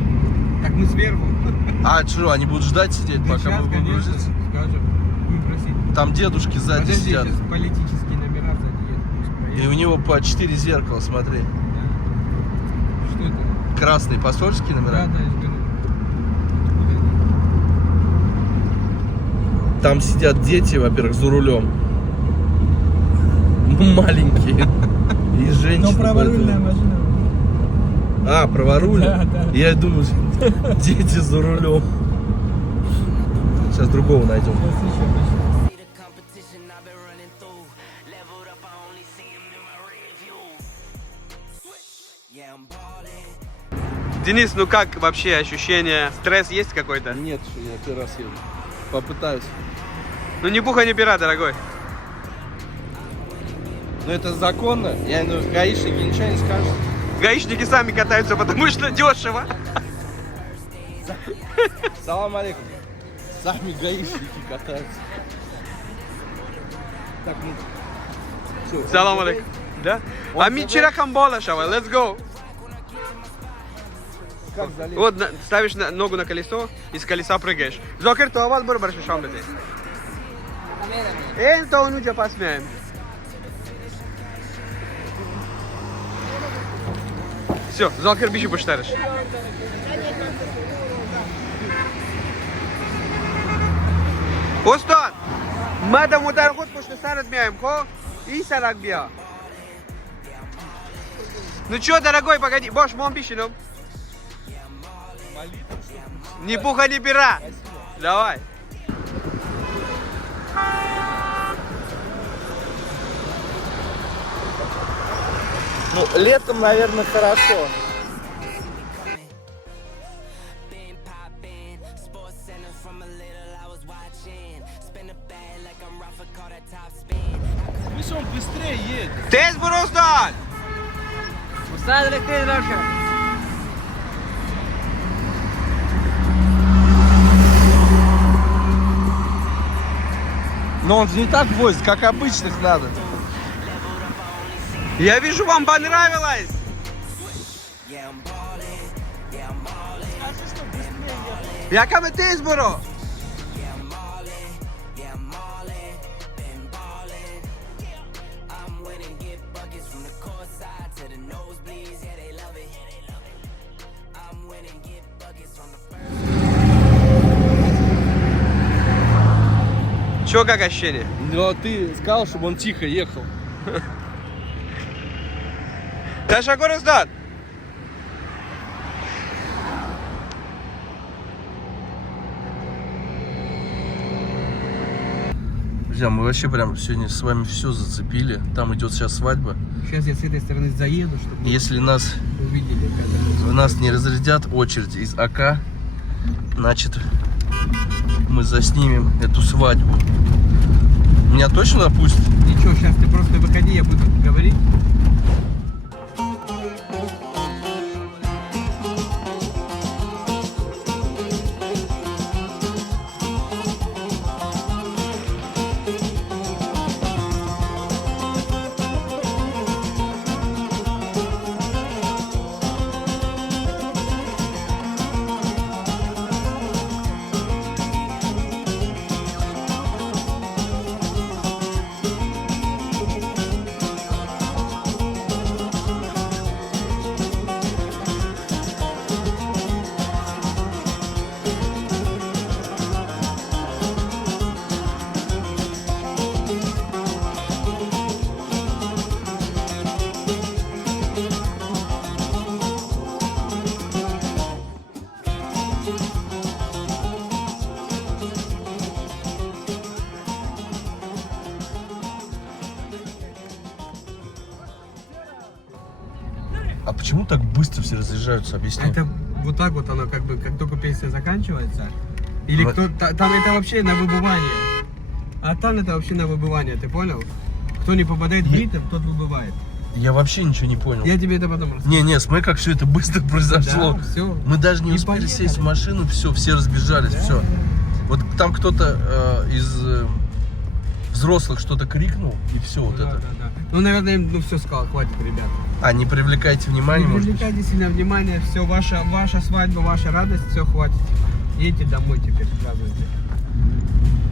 Так мы сверху. А что, они будут ждать сидеть, пока Сейчас, мы будем конечно, грузиться? скажем. Будем просить. Там дедушки сзади Подожди, сидят. сейчас политические номера сзади едут. Пусть И проедут. у него по 4 зеркала, смотри. Что это? Красные посольские Да, номера. да, я же говорю. Там сидят дети, во-первых, за рулем. Ну, маленькие. И женщины. Но праворульная поэтому- машина. А, праворульная? Да, да. Я думаю, дети за рулем. Сейчас другого найдем. Сейчас еще начнем. See the competition I've been running through. Leveled up, I only see 'em in my rear view. Yeah, I'm ballin'. Денис, ну как вообще ощущение? Стресс есть какой-то? Нет, что я первый раз еду. Попытаюсь. Ну ни пуха, ни пера, дорогой. Но это законно. Я думаю, гаишники ничего не скажут. Гаишники сами катаются, потому что дешево. Салам алейкум. Сами гаишники катаются. Так, ну. Всё. Салам алейкум. Да? А ми вчера камбола шава, let's go. Как залезть? Вот ставишь ногу на колесо и с колеса прыгаешь. Зокер, то авал бар барши шамбеде. Это он уже посмеем. Все, Зокер биши поштариш. Устан, мада мудар худ пушты сарат мяем, хо? И сарак бия. Ну чё, дорогой, погоди, Бош, мом пищином. Ни пуха, ни пера. Давай. Ну, летом, наверное, хорошо. Been poppin', sports center from a little I was watching. Spin a bag like I'm Rafa, call that top spin. Видишь, он быстрее едет. Тез Бурустан! Ustad tez ravsha. Но он же не так возит, как обычных надо. Я вижу, вам понравилось. Yeah, I'm ballin', yeah, I'm ballin', Я каме тез Буру. yeah, I'm ballin', been ballin'. I'm winning, get buckets from the court side to the nosebleeds, yeah, they love it. I'm winning, get buckets from the first. Чё, как ощущение? Но ты сказал, чтобы он тихо ехал. Ташакур Устад. Друзья, мы вообще прям сегодня с вами все зацепили. Там идет сейчас свадьба. Сейчас я с этой стороны заеду, чтобы Если нас увидели, когда... в нас не разрядят очередь из АК, значит мы заснимем эту свадьбу. Меня точно допустят? Ничего, сейчас ты просто выходи, я буду говорить. А почему так быстро все разъезжаются? Объясни. Это вот так вот оно как бы, как только песня заканчивается. Или Вот. там это вообще на выбывание. А там это вообще на выбывание, ты понял? Кто не попадает в ритм, тот выбывает. Я вообще ничего не понял. Я тебе это потом расскажу. Не, смотри, как все это быстро произошло. Да, все. Мы даже не И успели поехали. сесть в машину, все разбежались, все. Вот там кто-то из взрослых что-то крикнул, и все вот это. Да. Ну, наверное, им все сказал, хватит, ребята. А, не привлекайте внимание, Не может быть? привлекайте сильно внимание, все, ваша свадьба, ваша радость, все, хватит. Едьте домой теперь, празднуйте.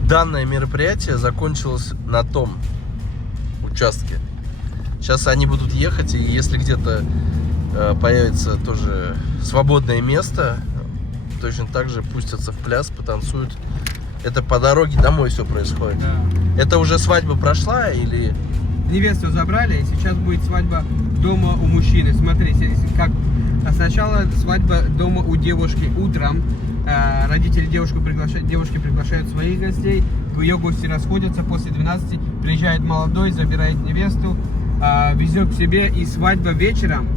Данное мероприятие закончилось на том участке. Сейчас они будут ехать, и если где-то появится тоже свободное место, точно так же пустятся в пляс, потанцуют. Это по дороге домой все происходит. Да. Это уже свадьба прошла или... Невесту забрали, и сейчас будет свадьба дома у мужчины. Смотрите, как сначала свадьба дома у девушки утром. Родители девушки приглашают своих гостей. Ее гости расходятся после 12. Приезжает молодой, забирает невесту, везет к себе. И свадьба вечером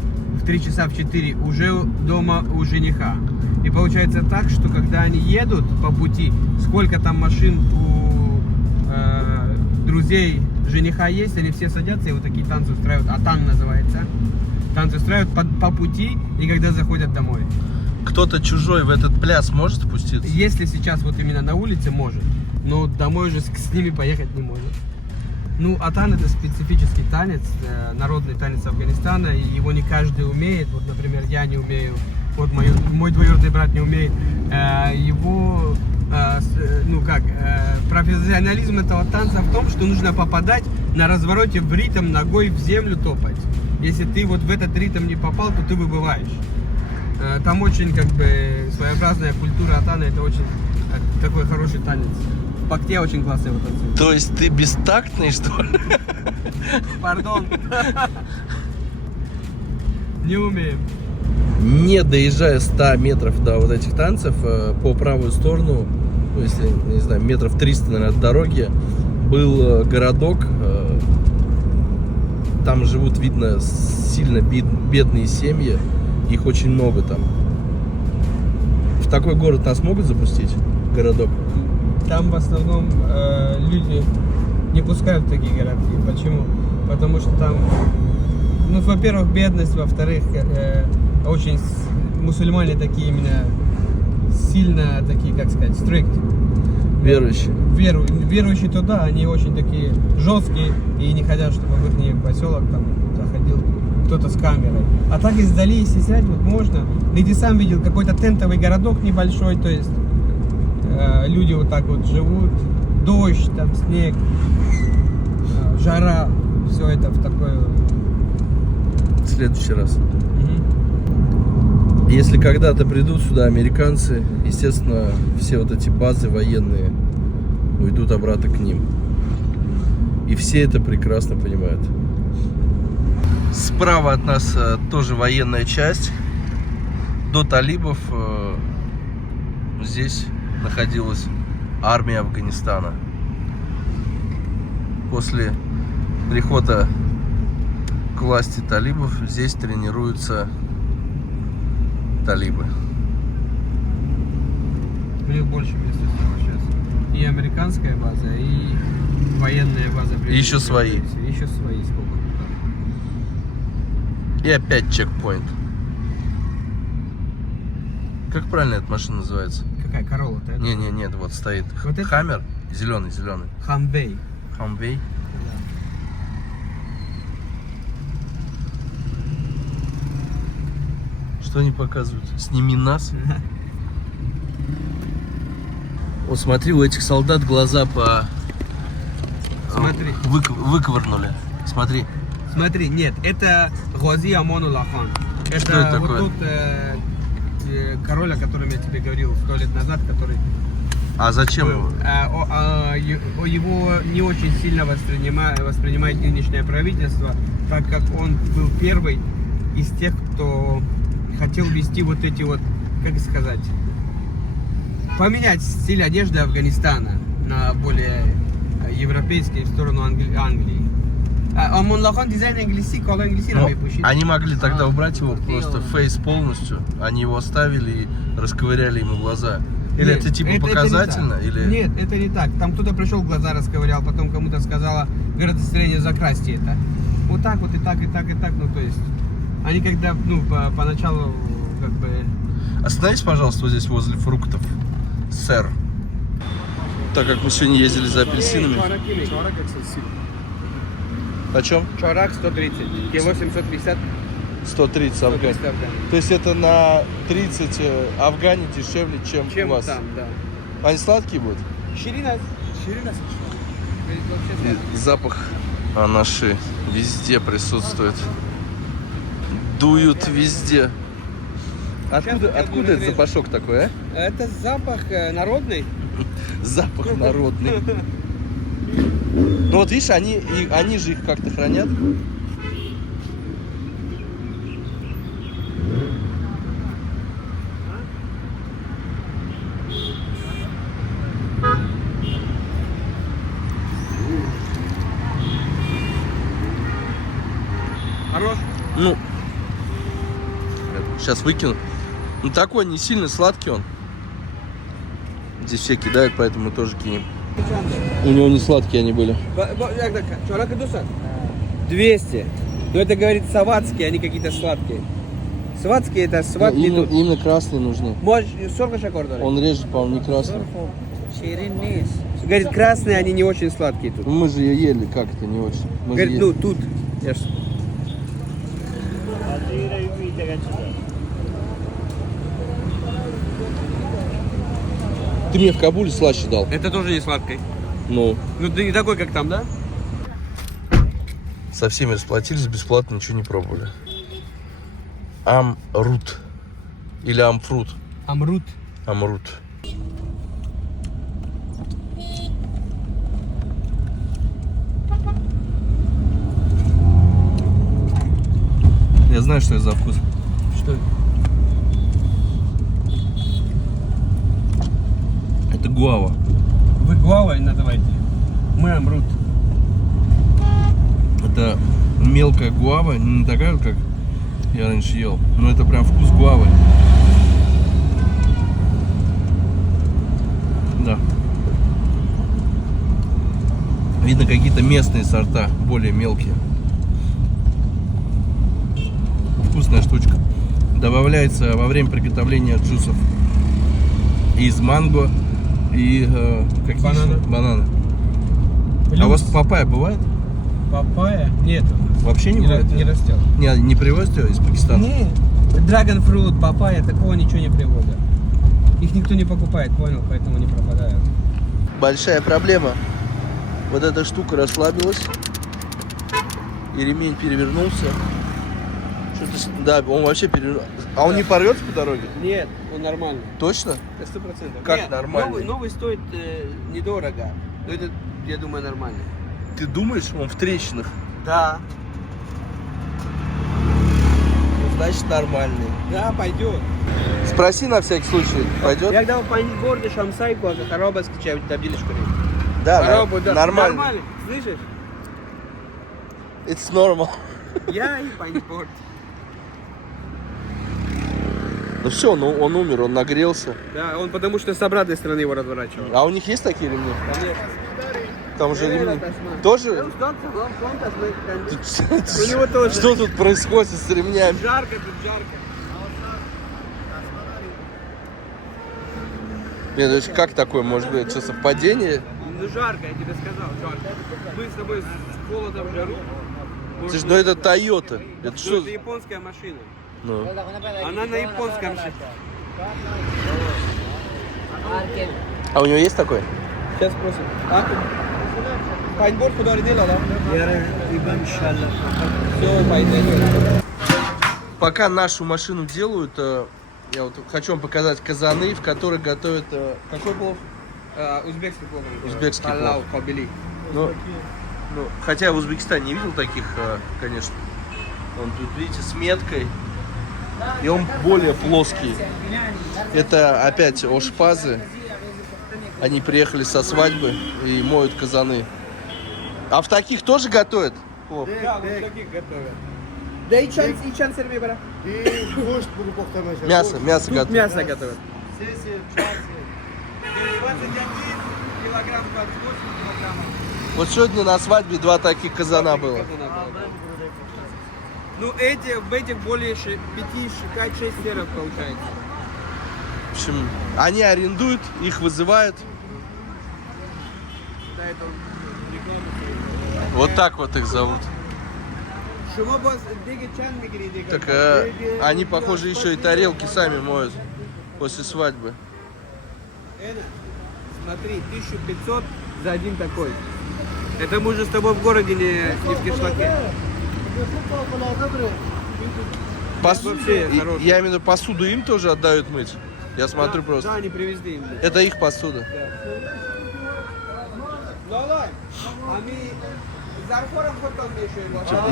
в 3 часа в 4 уже дома у жениха. И получается так, что когда они едут по пути, сколько там машин у друзей жениха есть, они все садятся и вот такие танцы устраивают. Атан называется. Танцы устраивают по пути и когда заходят домой. Кто-то чужой в этот пляс может спуститься? Если сейчас вот именно на улице, может. Но домой уже с ними поехать не может. Ну, атан это специфический танец, народный танец Афганистана, и его не каждый умеет. Вот, например, я не умею, вот мой двоюродный брат не умеет. Его, профессионализм этого танца в том, что нужно попадать на развороте в ритм, ногой в землю топать. Если ты вот в этот ритм не попал, то ты выбываешь. Там очень как бы своеобразная культура атана, это очень такой хороший танец. В Бакте очень классно его танцуют. То есть ты бестактный, что ли? Пардон. Не умеем. Не доезжая 100 метров до вот этих танцев, по правую сторону, ну, если, не знаю, метров 300, наверное, от дороги, был городок. Там живут, видно, сильно бедные семьи. Их очень много там. В такой город нас могут запустить? Городок? Там в основном люди не пускают в такие городки. Почему? Потому что там, ну, во-первых, бедность, во-вторых, очень мусульмане такие именно сильно такие, как сказать, strict. Верующие. Верующие туда, они очень такие жесткие и не хотят, чтобы в их поселок там заходил кто-то с камерой. А так издали, если снять, вот можно. Ты сам видел какой-то тентовый городок небольшой, то есть люди вот так вот живут, дождь, там снег, жара, все это в такой... В следующий раз. Если когда-то придут сюда американцы, естественно, все вот эти базы военные уйдут обратно к ним. И все это прекрасно понимают. Справа от нас тоже военная часть. До талибов здесь находилась армия Афганистана. После прихода к власти талибов здесь тренируются талибы. У них больше места стало сейчас. И американская база, и военная база. И еще свои. И еще свои сколько. И опять чекпоинт. Как правильно эта машина называется? Какая Королла-то? Нет, вот стоит Вот это? Хаммер, зеленый. Хамвей. Хамвей. Что они показывают? Сними нас. Вот смотри, у этих солдат глаза Смотри. выковырнули. Смотри. Смотри, нет, это Гhazi Amanullah Khan. Это Что это вот такое? тот король, о котором я тебе говорил 100 лет назад, который А зачем был. его? Его не очень сильно воспринимает нынешнее правительство, так как он был первый из тех, кто хотел ввести вот эти вот, как сказать, поменять стиль одежды Афганистана на более европейский в сторону Англии. Монлахон дизайн английский, кола английский Ну, на пущит. они могли тогда убрать его окей, просто он. фейс полностью. Они его оставили и расковыряли ему глаза. Или Нет, это типа это не показательно? так. Или... Нет, это не так. Там кто-то пришел, глаза расковырял, потом кому-то сказала градостроение, закрасьте это. Вот так вот и так, и так, и так. Ну, то есть, они когда, ну, поначалу, как бы... Остановись, пожалуйста, вот здесь возле фруктов, сэр. Так как мы сегодня ездили за апельсинами. Почем? Чорак 130, кило 750. 130 афган. 130 афган. То есть это на 30 афгане дешевле, чем Чем у вас. там, да. Они сладкие будут? Ширина. И запах анаши везде присутствует. Дуют везде. Откуда этот запашок такой, а? Это запах народный. Запах народный. Ну вот видишь, они же их как-то хранят. Хорош. Ну, сейчас выкину. Ну такой не сильно сладкий он. Здесь все кидают, поэтому мы тоже кинем. У него не сладкие они были. Чорак идуса? 200. Но это говорит саватские, они какие-то сладкие. Саватские это сладкие Именно, тут. именно красные нужны. Может, 40 шакордов? Он режет, по-моему, не красный. Говорит, красные, они не очень сладкие тут. Ну, мы же ее ели, как это не очень. Мы же Говорит, ели. ну тут. Я ж- Ты мне в Кабуле слаще дал. Это тоже не сладкий. Ну, Ну ты не такой, как там, да? со всеми расплатились, бесплатно ничего не пробовали. Амрут. Или амфрут. Амрут. Амрут. Я знаю, что это за вкус. Что? Это гуава. Вы гуавой называете? Мы амрут. Это мелкая гуава, не такая, как я раньше ел, но это прям вкус гуавы. Да. Видно, какие-то местные сорта, более мелкие. Вкусная штучка. Добавляется во время приготовления джусов из манго и какие Бананы. еще? Бананы. Плюс А у вас папайя бывает? папайя? Нет. Вообще не бывает? Не растет. Не привозят ее из Пакистана? Нет. Драгонфрут, папайя, такого ничего не приводят. Их никто не покупает, понял, поэтому они пропадают. Большая проблема. Вот эта штука расслабилась. И ремень перевернулся. Что-то, да, он вообще перевернулся. А он не порвется по дороге? Нет, он нормальный. Точно? 100%. Как Нет, нормальный? Новый стоит недорого. Но это, я думаю, нормально. Ты думаешь, он в трещинах? Да. Ну, значит, нормальный. Да, пойдет. Спроси на всякий случай, пойдет? Я когда пойдет шамсайку, а хороба скачаю, табличку. Да, Хоробу, да. нормально. Нормально, слышишь? It's normal. Я и пойдет. Ну все, он умер, он нагрелся. Да, он потому что с обратной стороны его разворачивал. А у них есть такие ремни? Конечно. Там же ремни. Тоже? У него тоже. Что тут происходит с ремнями? Жарко, тут жарко. Нет, то есть как такое может быть? Что, совпадение? Ну жарко, я тебе сказал, жарко. Мы с тобой с холодом в жару. Слушай, ну это Toyota. Это Ну, что? это японская машина. Ну. Она на японском шипе. А у него есть такой? Сейчас спросим. Пайнборд куда родила, да? Все, пойдет. Пока нашу машину делают, я вот хочу вам показать казаны, в которых готовят... Какой плов? Узбекский плов. Узбекский плов. Халал, кабели. Ну, хотя я в Узбекистане не видел таких, конечно. Он тут, видите, с меткой. И он более плоский. Это опять ошпазы. Они приехали со свадьбы и моют казаны. А в таких тоже готовят? Оп. Да, вот таких готовят. Да и чан серби, брат. И гош буду повторять. Мясо Тут готовят. мясо готовят. Сессия, часи. 21 килограмм, 28 килограммов. Вот сегодня на свадьбе 2 таких казана было. Ну, в этих более 5-6 серов получается. В общем, они арендуют, их вызывают. Да, это реклама. Вот так вот их зовут. Так они, похоже, еще и тарелки сами моют после свадьбы. Смотри, 1500 за один такой. Это мы уже с тобой в городе не в кишлаке. Вообще хороший. Я именно посуду им тоже отдают мыть. Я смотрю Да, просто. Да, они привезли им. Это их посуда.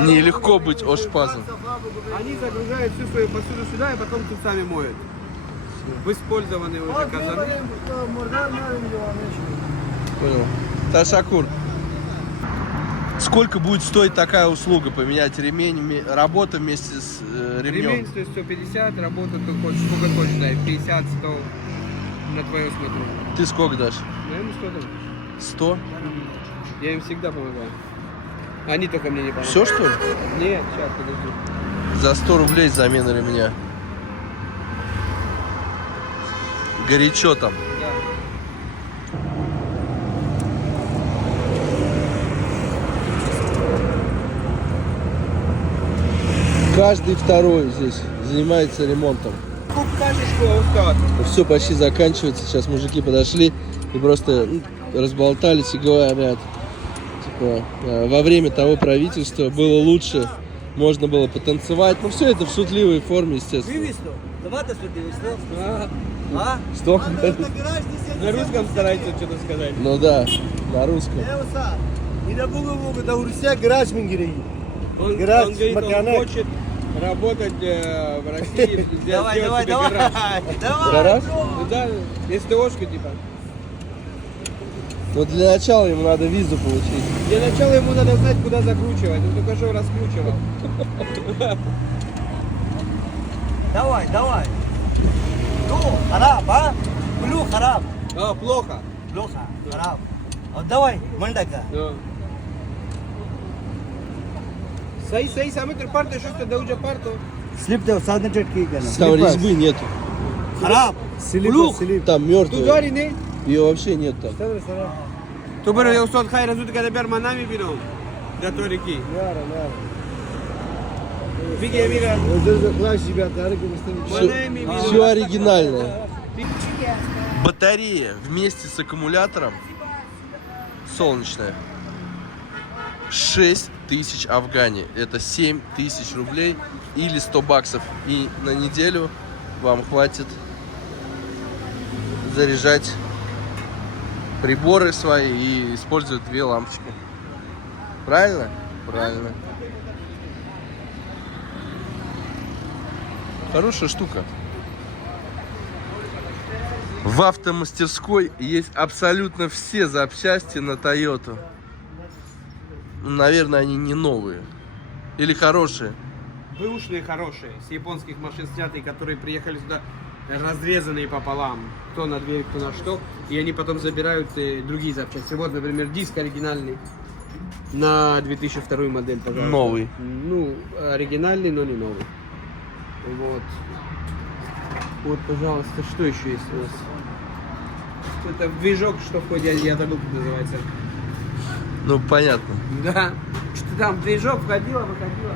Нелегко быть ошпазом. Они загружают всю свою посуду сюда и потом тут сами моют. В использованные уже казаны. Понял. Ташакур. Сколько будет стоить такая услуга? Поменять ремень, работа вместе с ремнем? Ремень стоит 150, работа ты хочешь, сколько хочешь, дай, 50, 100. На твое смотрю. Ты сколько дашь? Ну, я ему 100 дам. 100? Я им всегда помогаю. Они только мне не помогают. Все, что ли? Нет, сейчас, подожди. За 100 рублей замена ремня. Горячо там. Да. Каждый второй здесь занимается ремонтом. Все почти заканчивается. Сейчас мужики подошли и просто разболтались и говорят, типа, во время того правительства было лучше, можно было потанцевать. Ну все это в шутливой форме, естественно. Что? На русском старается что-то сказать. Ну да, на русском. Он Гараж, говорит, он маканек. хочет работать в России. Давай. Гараж? Ну да, СТОшка типа. Ну для начала ему надо визу получить. Для начала ему надо знать, куда закручивать. Он только что раскручивал. Давай. Ну, хараб, а? Плю, хараб. А, плохо. Плохо, хараб. Вот давай, мандага. Да. Саи, самый парто, что ты дауча парто. Слип дел, садный чатки гана. Там резьбы нету. Хараб. Слип. Там Ту мертвые. дори не? Ее вообще нет там. Tu bără, eu sunt hai răzut că de ber manami vino. De toriki. Vige mira. Манами вино. Все оригинальное. Батарея вместе с аккумулятором солнечная 6000 афгани. Это 7000 рублей или 100 баксов. И на неделю вам хватит заряжать приборы свои и использовать 2 лампочки. Правильно? Правильно. Хорошая штука. В автомастерской есть абсолютно все запчасти на Toyota. Наверное, они не новые. Или хорошие. Бэушные хорошие, с японских машин снятые, которые приехали сюда разрезанные пополам. Кто на дверь, кто на что. И они потом забирают другие запчасти. Вот, например, диск оригинальный. На 2002 модель, пожалуйста. Новый. Ну, оригинальный, но не новый. Вот. Вот, пожалуйста, что еще есть у нас? Это движок, что входит, я забыл, как называется. Ну, понятно. Да. Что там, движок входило, выходило.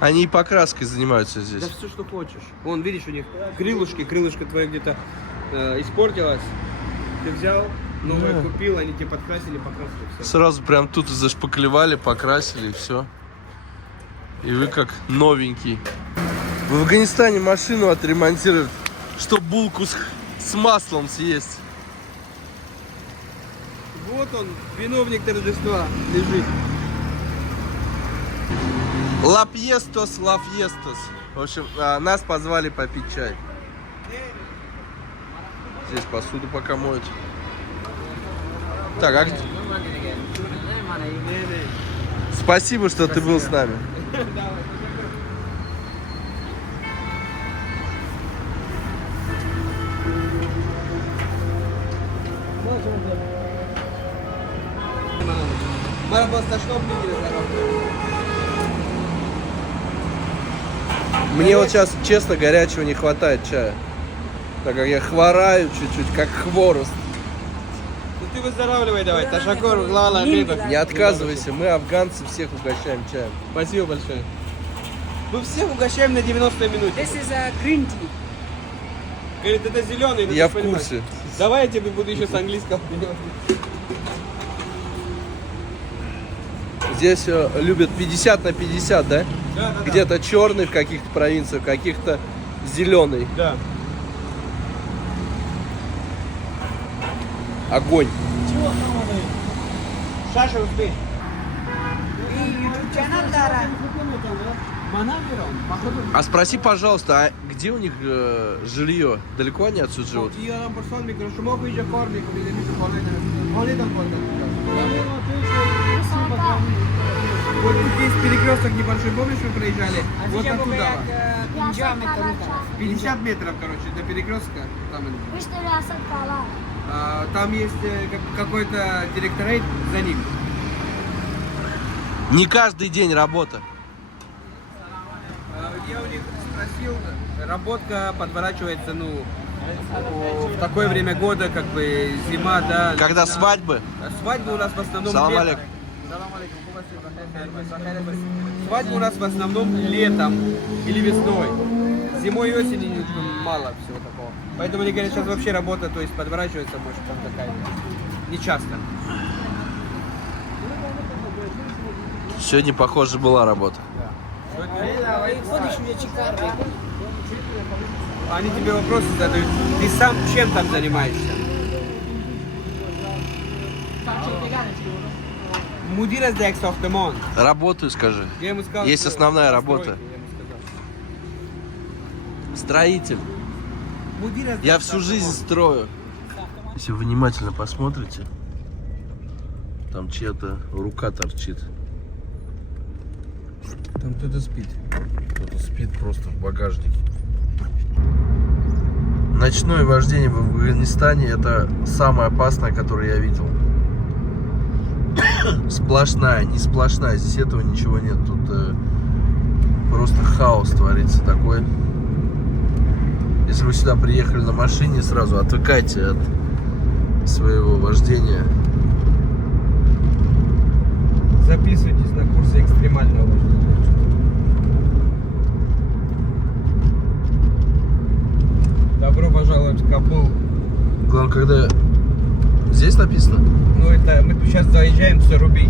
Они и покраской занимаются здесь. Да все, что хочешь. Вон, видишь, у них крылышко твое где-то испортилось. Ты взял, новое купил, они тебе подкрасили, покрасили, все. Сразу прям тут зашпаклевали, покрасили и все. И вы как новенький. В Афганистане машину отремонтируют, чтобы булку с маслом съесть. Вот он, виновник торжества, лежит. Лапьестос. В общем, нас позвали попить чай. Здесь посуду пока моют. Так, а где- Спасибо, что ты был с нами. Мне вот сейчас, честно, горячего не хватает чая. Так как я хвораю чуть-чуть, как хворост. Ну ты выздоравливай давай, Ташакор, Глала, Амирбек. Не отказывайся, мы, афганцы, всех угощаем чаем. Спасибо большое. Мы всех угощаем на 90 минут. This is a green tea. Говорит, это зеленый. Я в курсе. Давай я тебе буду еще с английского делать. Здесь любят 50 на 50, да? Да. Где-то черный в каких-то провинциях, в каких-то зеленый. Да. Огонь. Шаша успей. А спроси, пожалуйста, а где у них жилье? Далеко они отсюда живут? Вот тут есть перекресток небольшой, помнишь, мы проезжали? Вот оттуда. 50 метров, короче, до перекрестка. Там есть какой-то директорейт за ним. Не каждый день работа. Я у них спросил, работка подворачивается, ну, в такое время года, как бы зима, да. Когда свадьбы? Свадьбы у нас в основном Салам летом. алейкум. Свадьбы у нас в основном летом или весной. Зимой и осенью мало всего такого. Поэтому они говорят, сейчас вообще работа, то есть подворачивается, может, там такая. Не часто. Сегодня, похоже, была работа. Они тебе вопросы задают. Ты сам чем там занимаешься? Мудирас де Эксохтемон. Работаю, скажи. Я ему сказал, Есть что основная на работа. стройке, я ему сказал. Строитель. Мудирас де Я всю жизнь строю. Если вы внимательно посмотрите, там чья-то рука торчит. Там кто-то спит. Кто-то спит просто в багажнике. Ночное вождение в Афганистане — это самое опасное, которое я видел. Сплошная, не сплошная. Здесь этого ничего нет. Тут просто хаос творится такой. Если вы сюда приехали на машине, сразу отвыкайте от своего вождения. Записывайтесь на курсы экстремального вождения. Добро пожаловать в Кабул. Главное, когда... Здесь написано? Ну, это мы сейчас заезжаем в Саруби.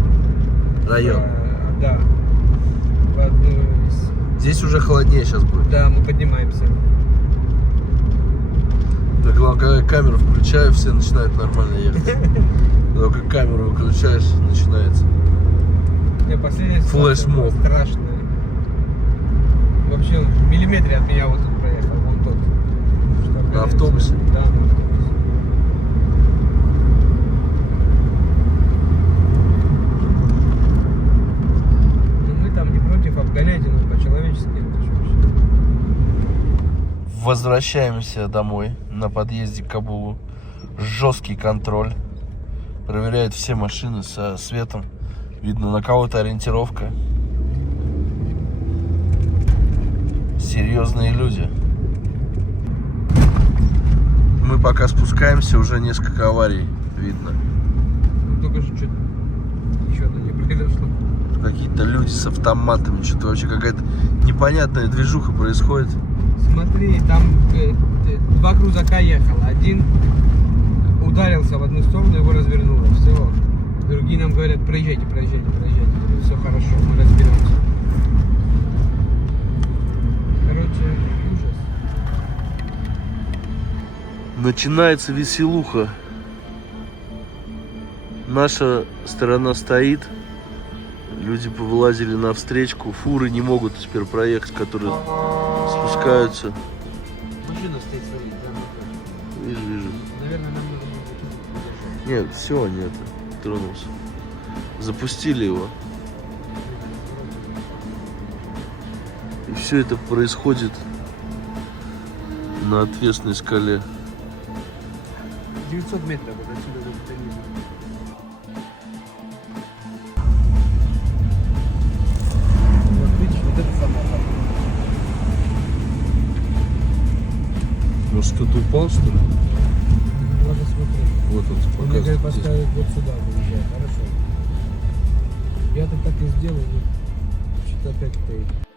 Район. Да. В одну из... Здесь уже холоднее сейчас будет. Да, мы поднимаемся. Да, главное, когда я камеру включаю, все начинают нормально ехать. Только камеру выключаешь, начинается. Не, последняя Флешмоб. ситуация была страшная. Вообще он в миллиметре от меня вот тут проехал, вон тот. Что, На автобусе? Да, на автобусе. Ну мы там не против говядины, по-человечески. Возвращаемся домой на подъезде к Кабулу. Жесткий контроль. Проверяют все машины со светом. Видно, на кого-то ориентировка. Серьезные люди. Мы пока спускаемся, уже несколько аварий видно. Ну, только что что-то еще не произошло. Какие-то люди с автоматами. Что-то вообще какая-то непонятная движуха происходит. Смотри, там два крузака ехало. Один ударился в одну сторону, его развернуло. Все. Другие нам говорят, проезжайте. Все хорошо, мы разберемся. Короче, ужас. Начинается веселуха. Наша сторона стоит. Люди повылазили на встречку. Фуры не могут теперь проехать, которые спускаются. Машина стоит, смотри, Вижу. Наверное, нам нужно будет. Нет, все, нет. Тронулся. Запустили его. И все это происходит на отвесной скале. 900 метров вот отсюда до Катализа. Вот видишь, вот это самое опасное. Может, кто-то упал, что ли? Надо смотреть. Вот он Он мне говорит, показывает. поставить вот сюда, выезжай. Хорошо. Я-то так и сделаю, но что-то опять стоит.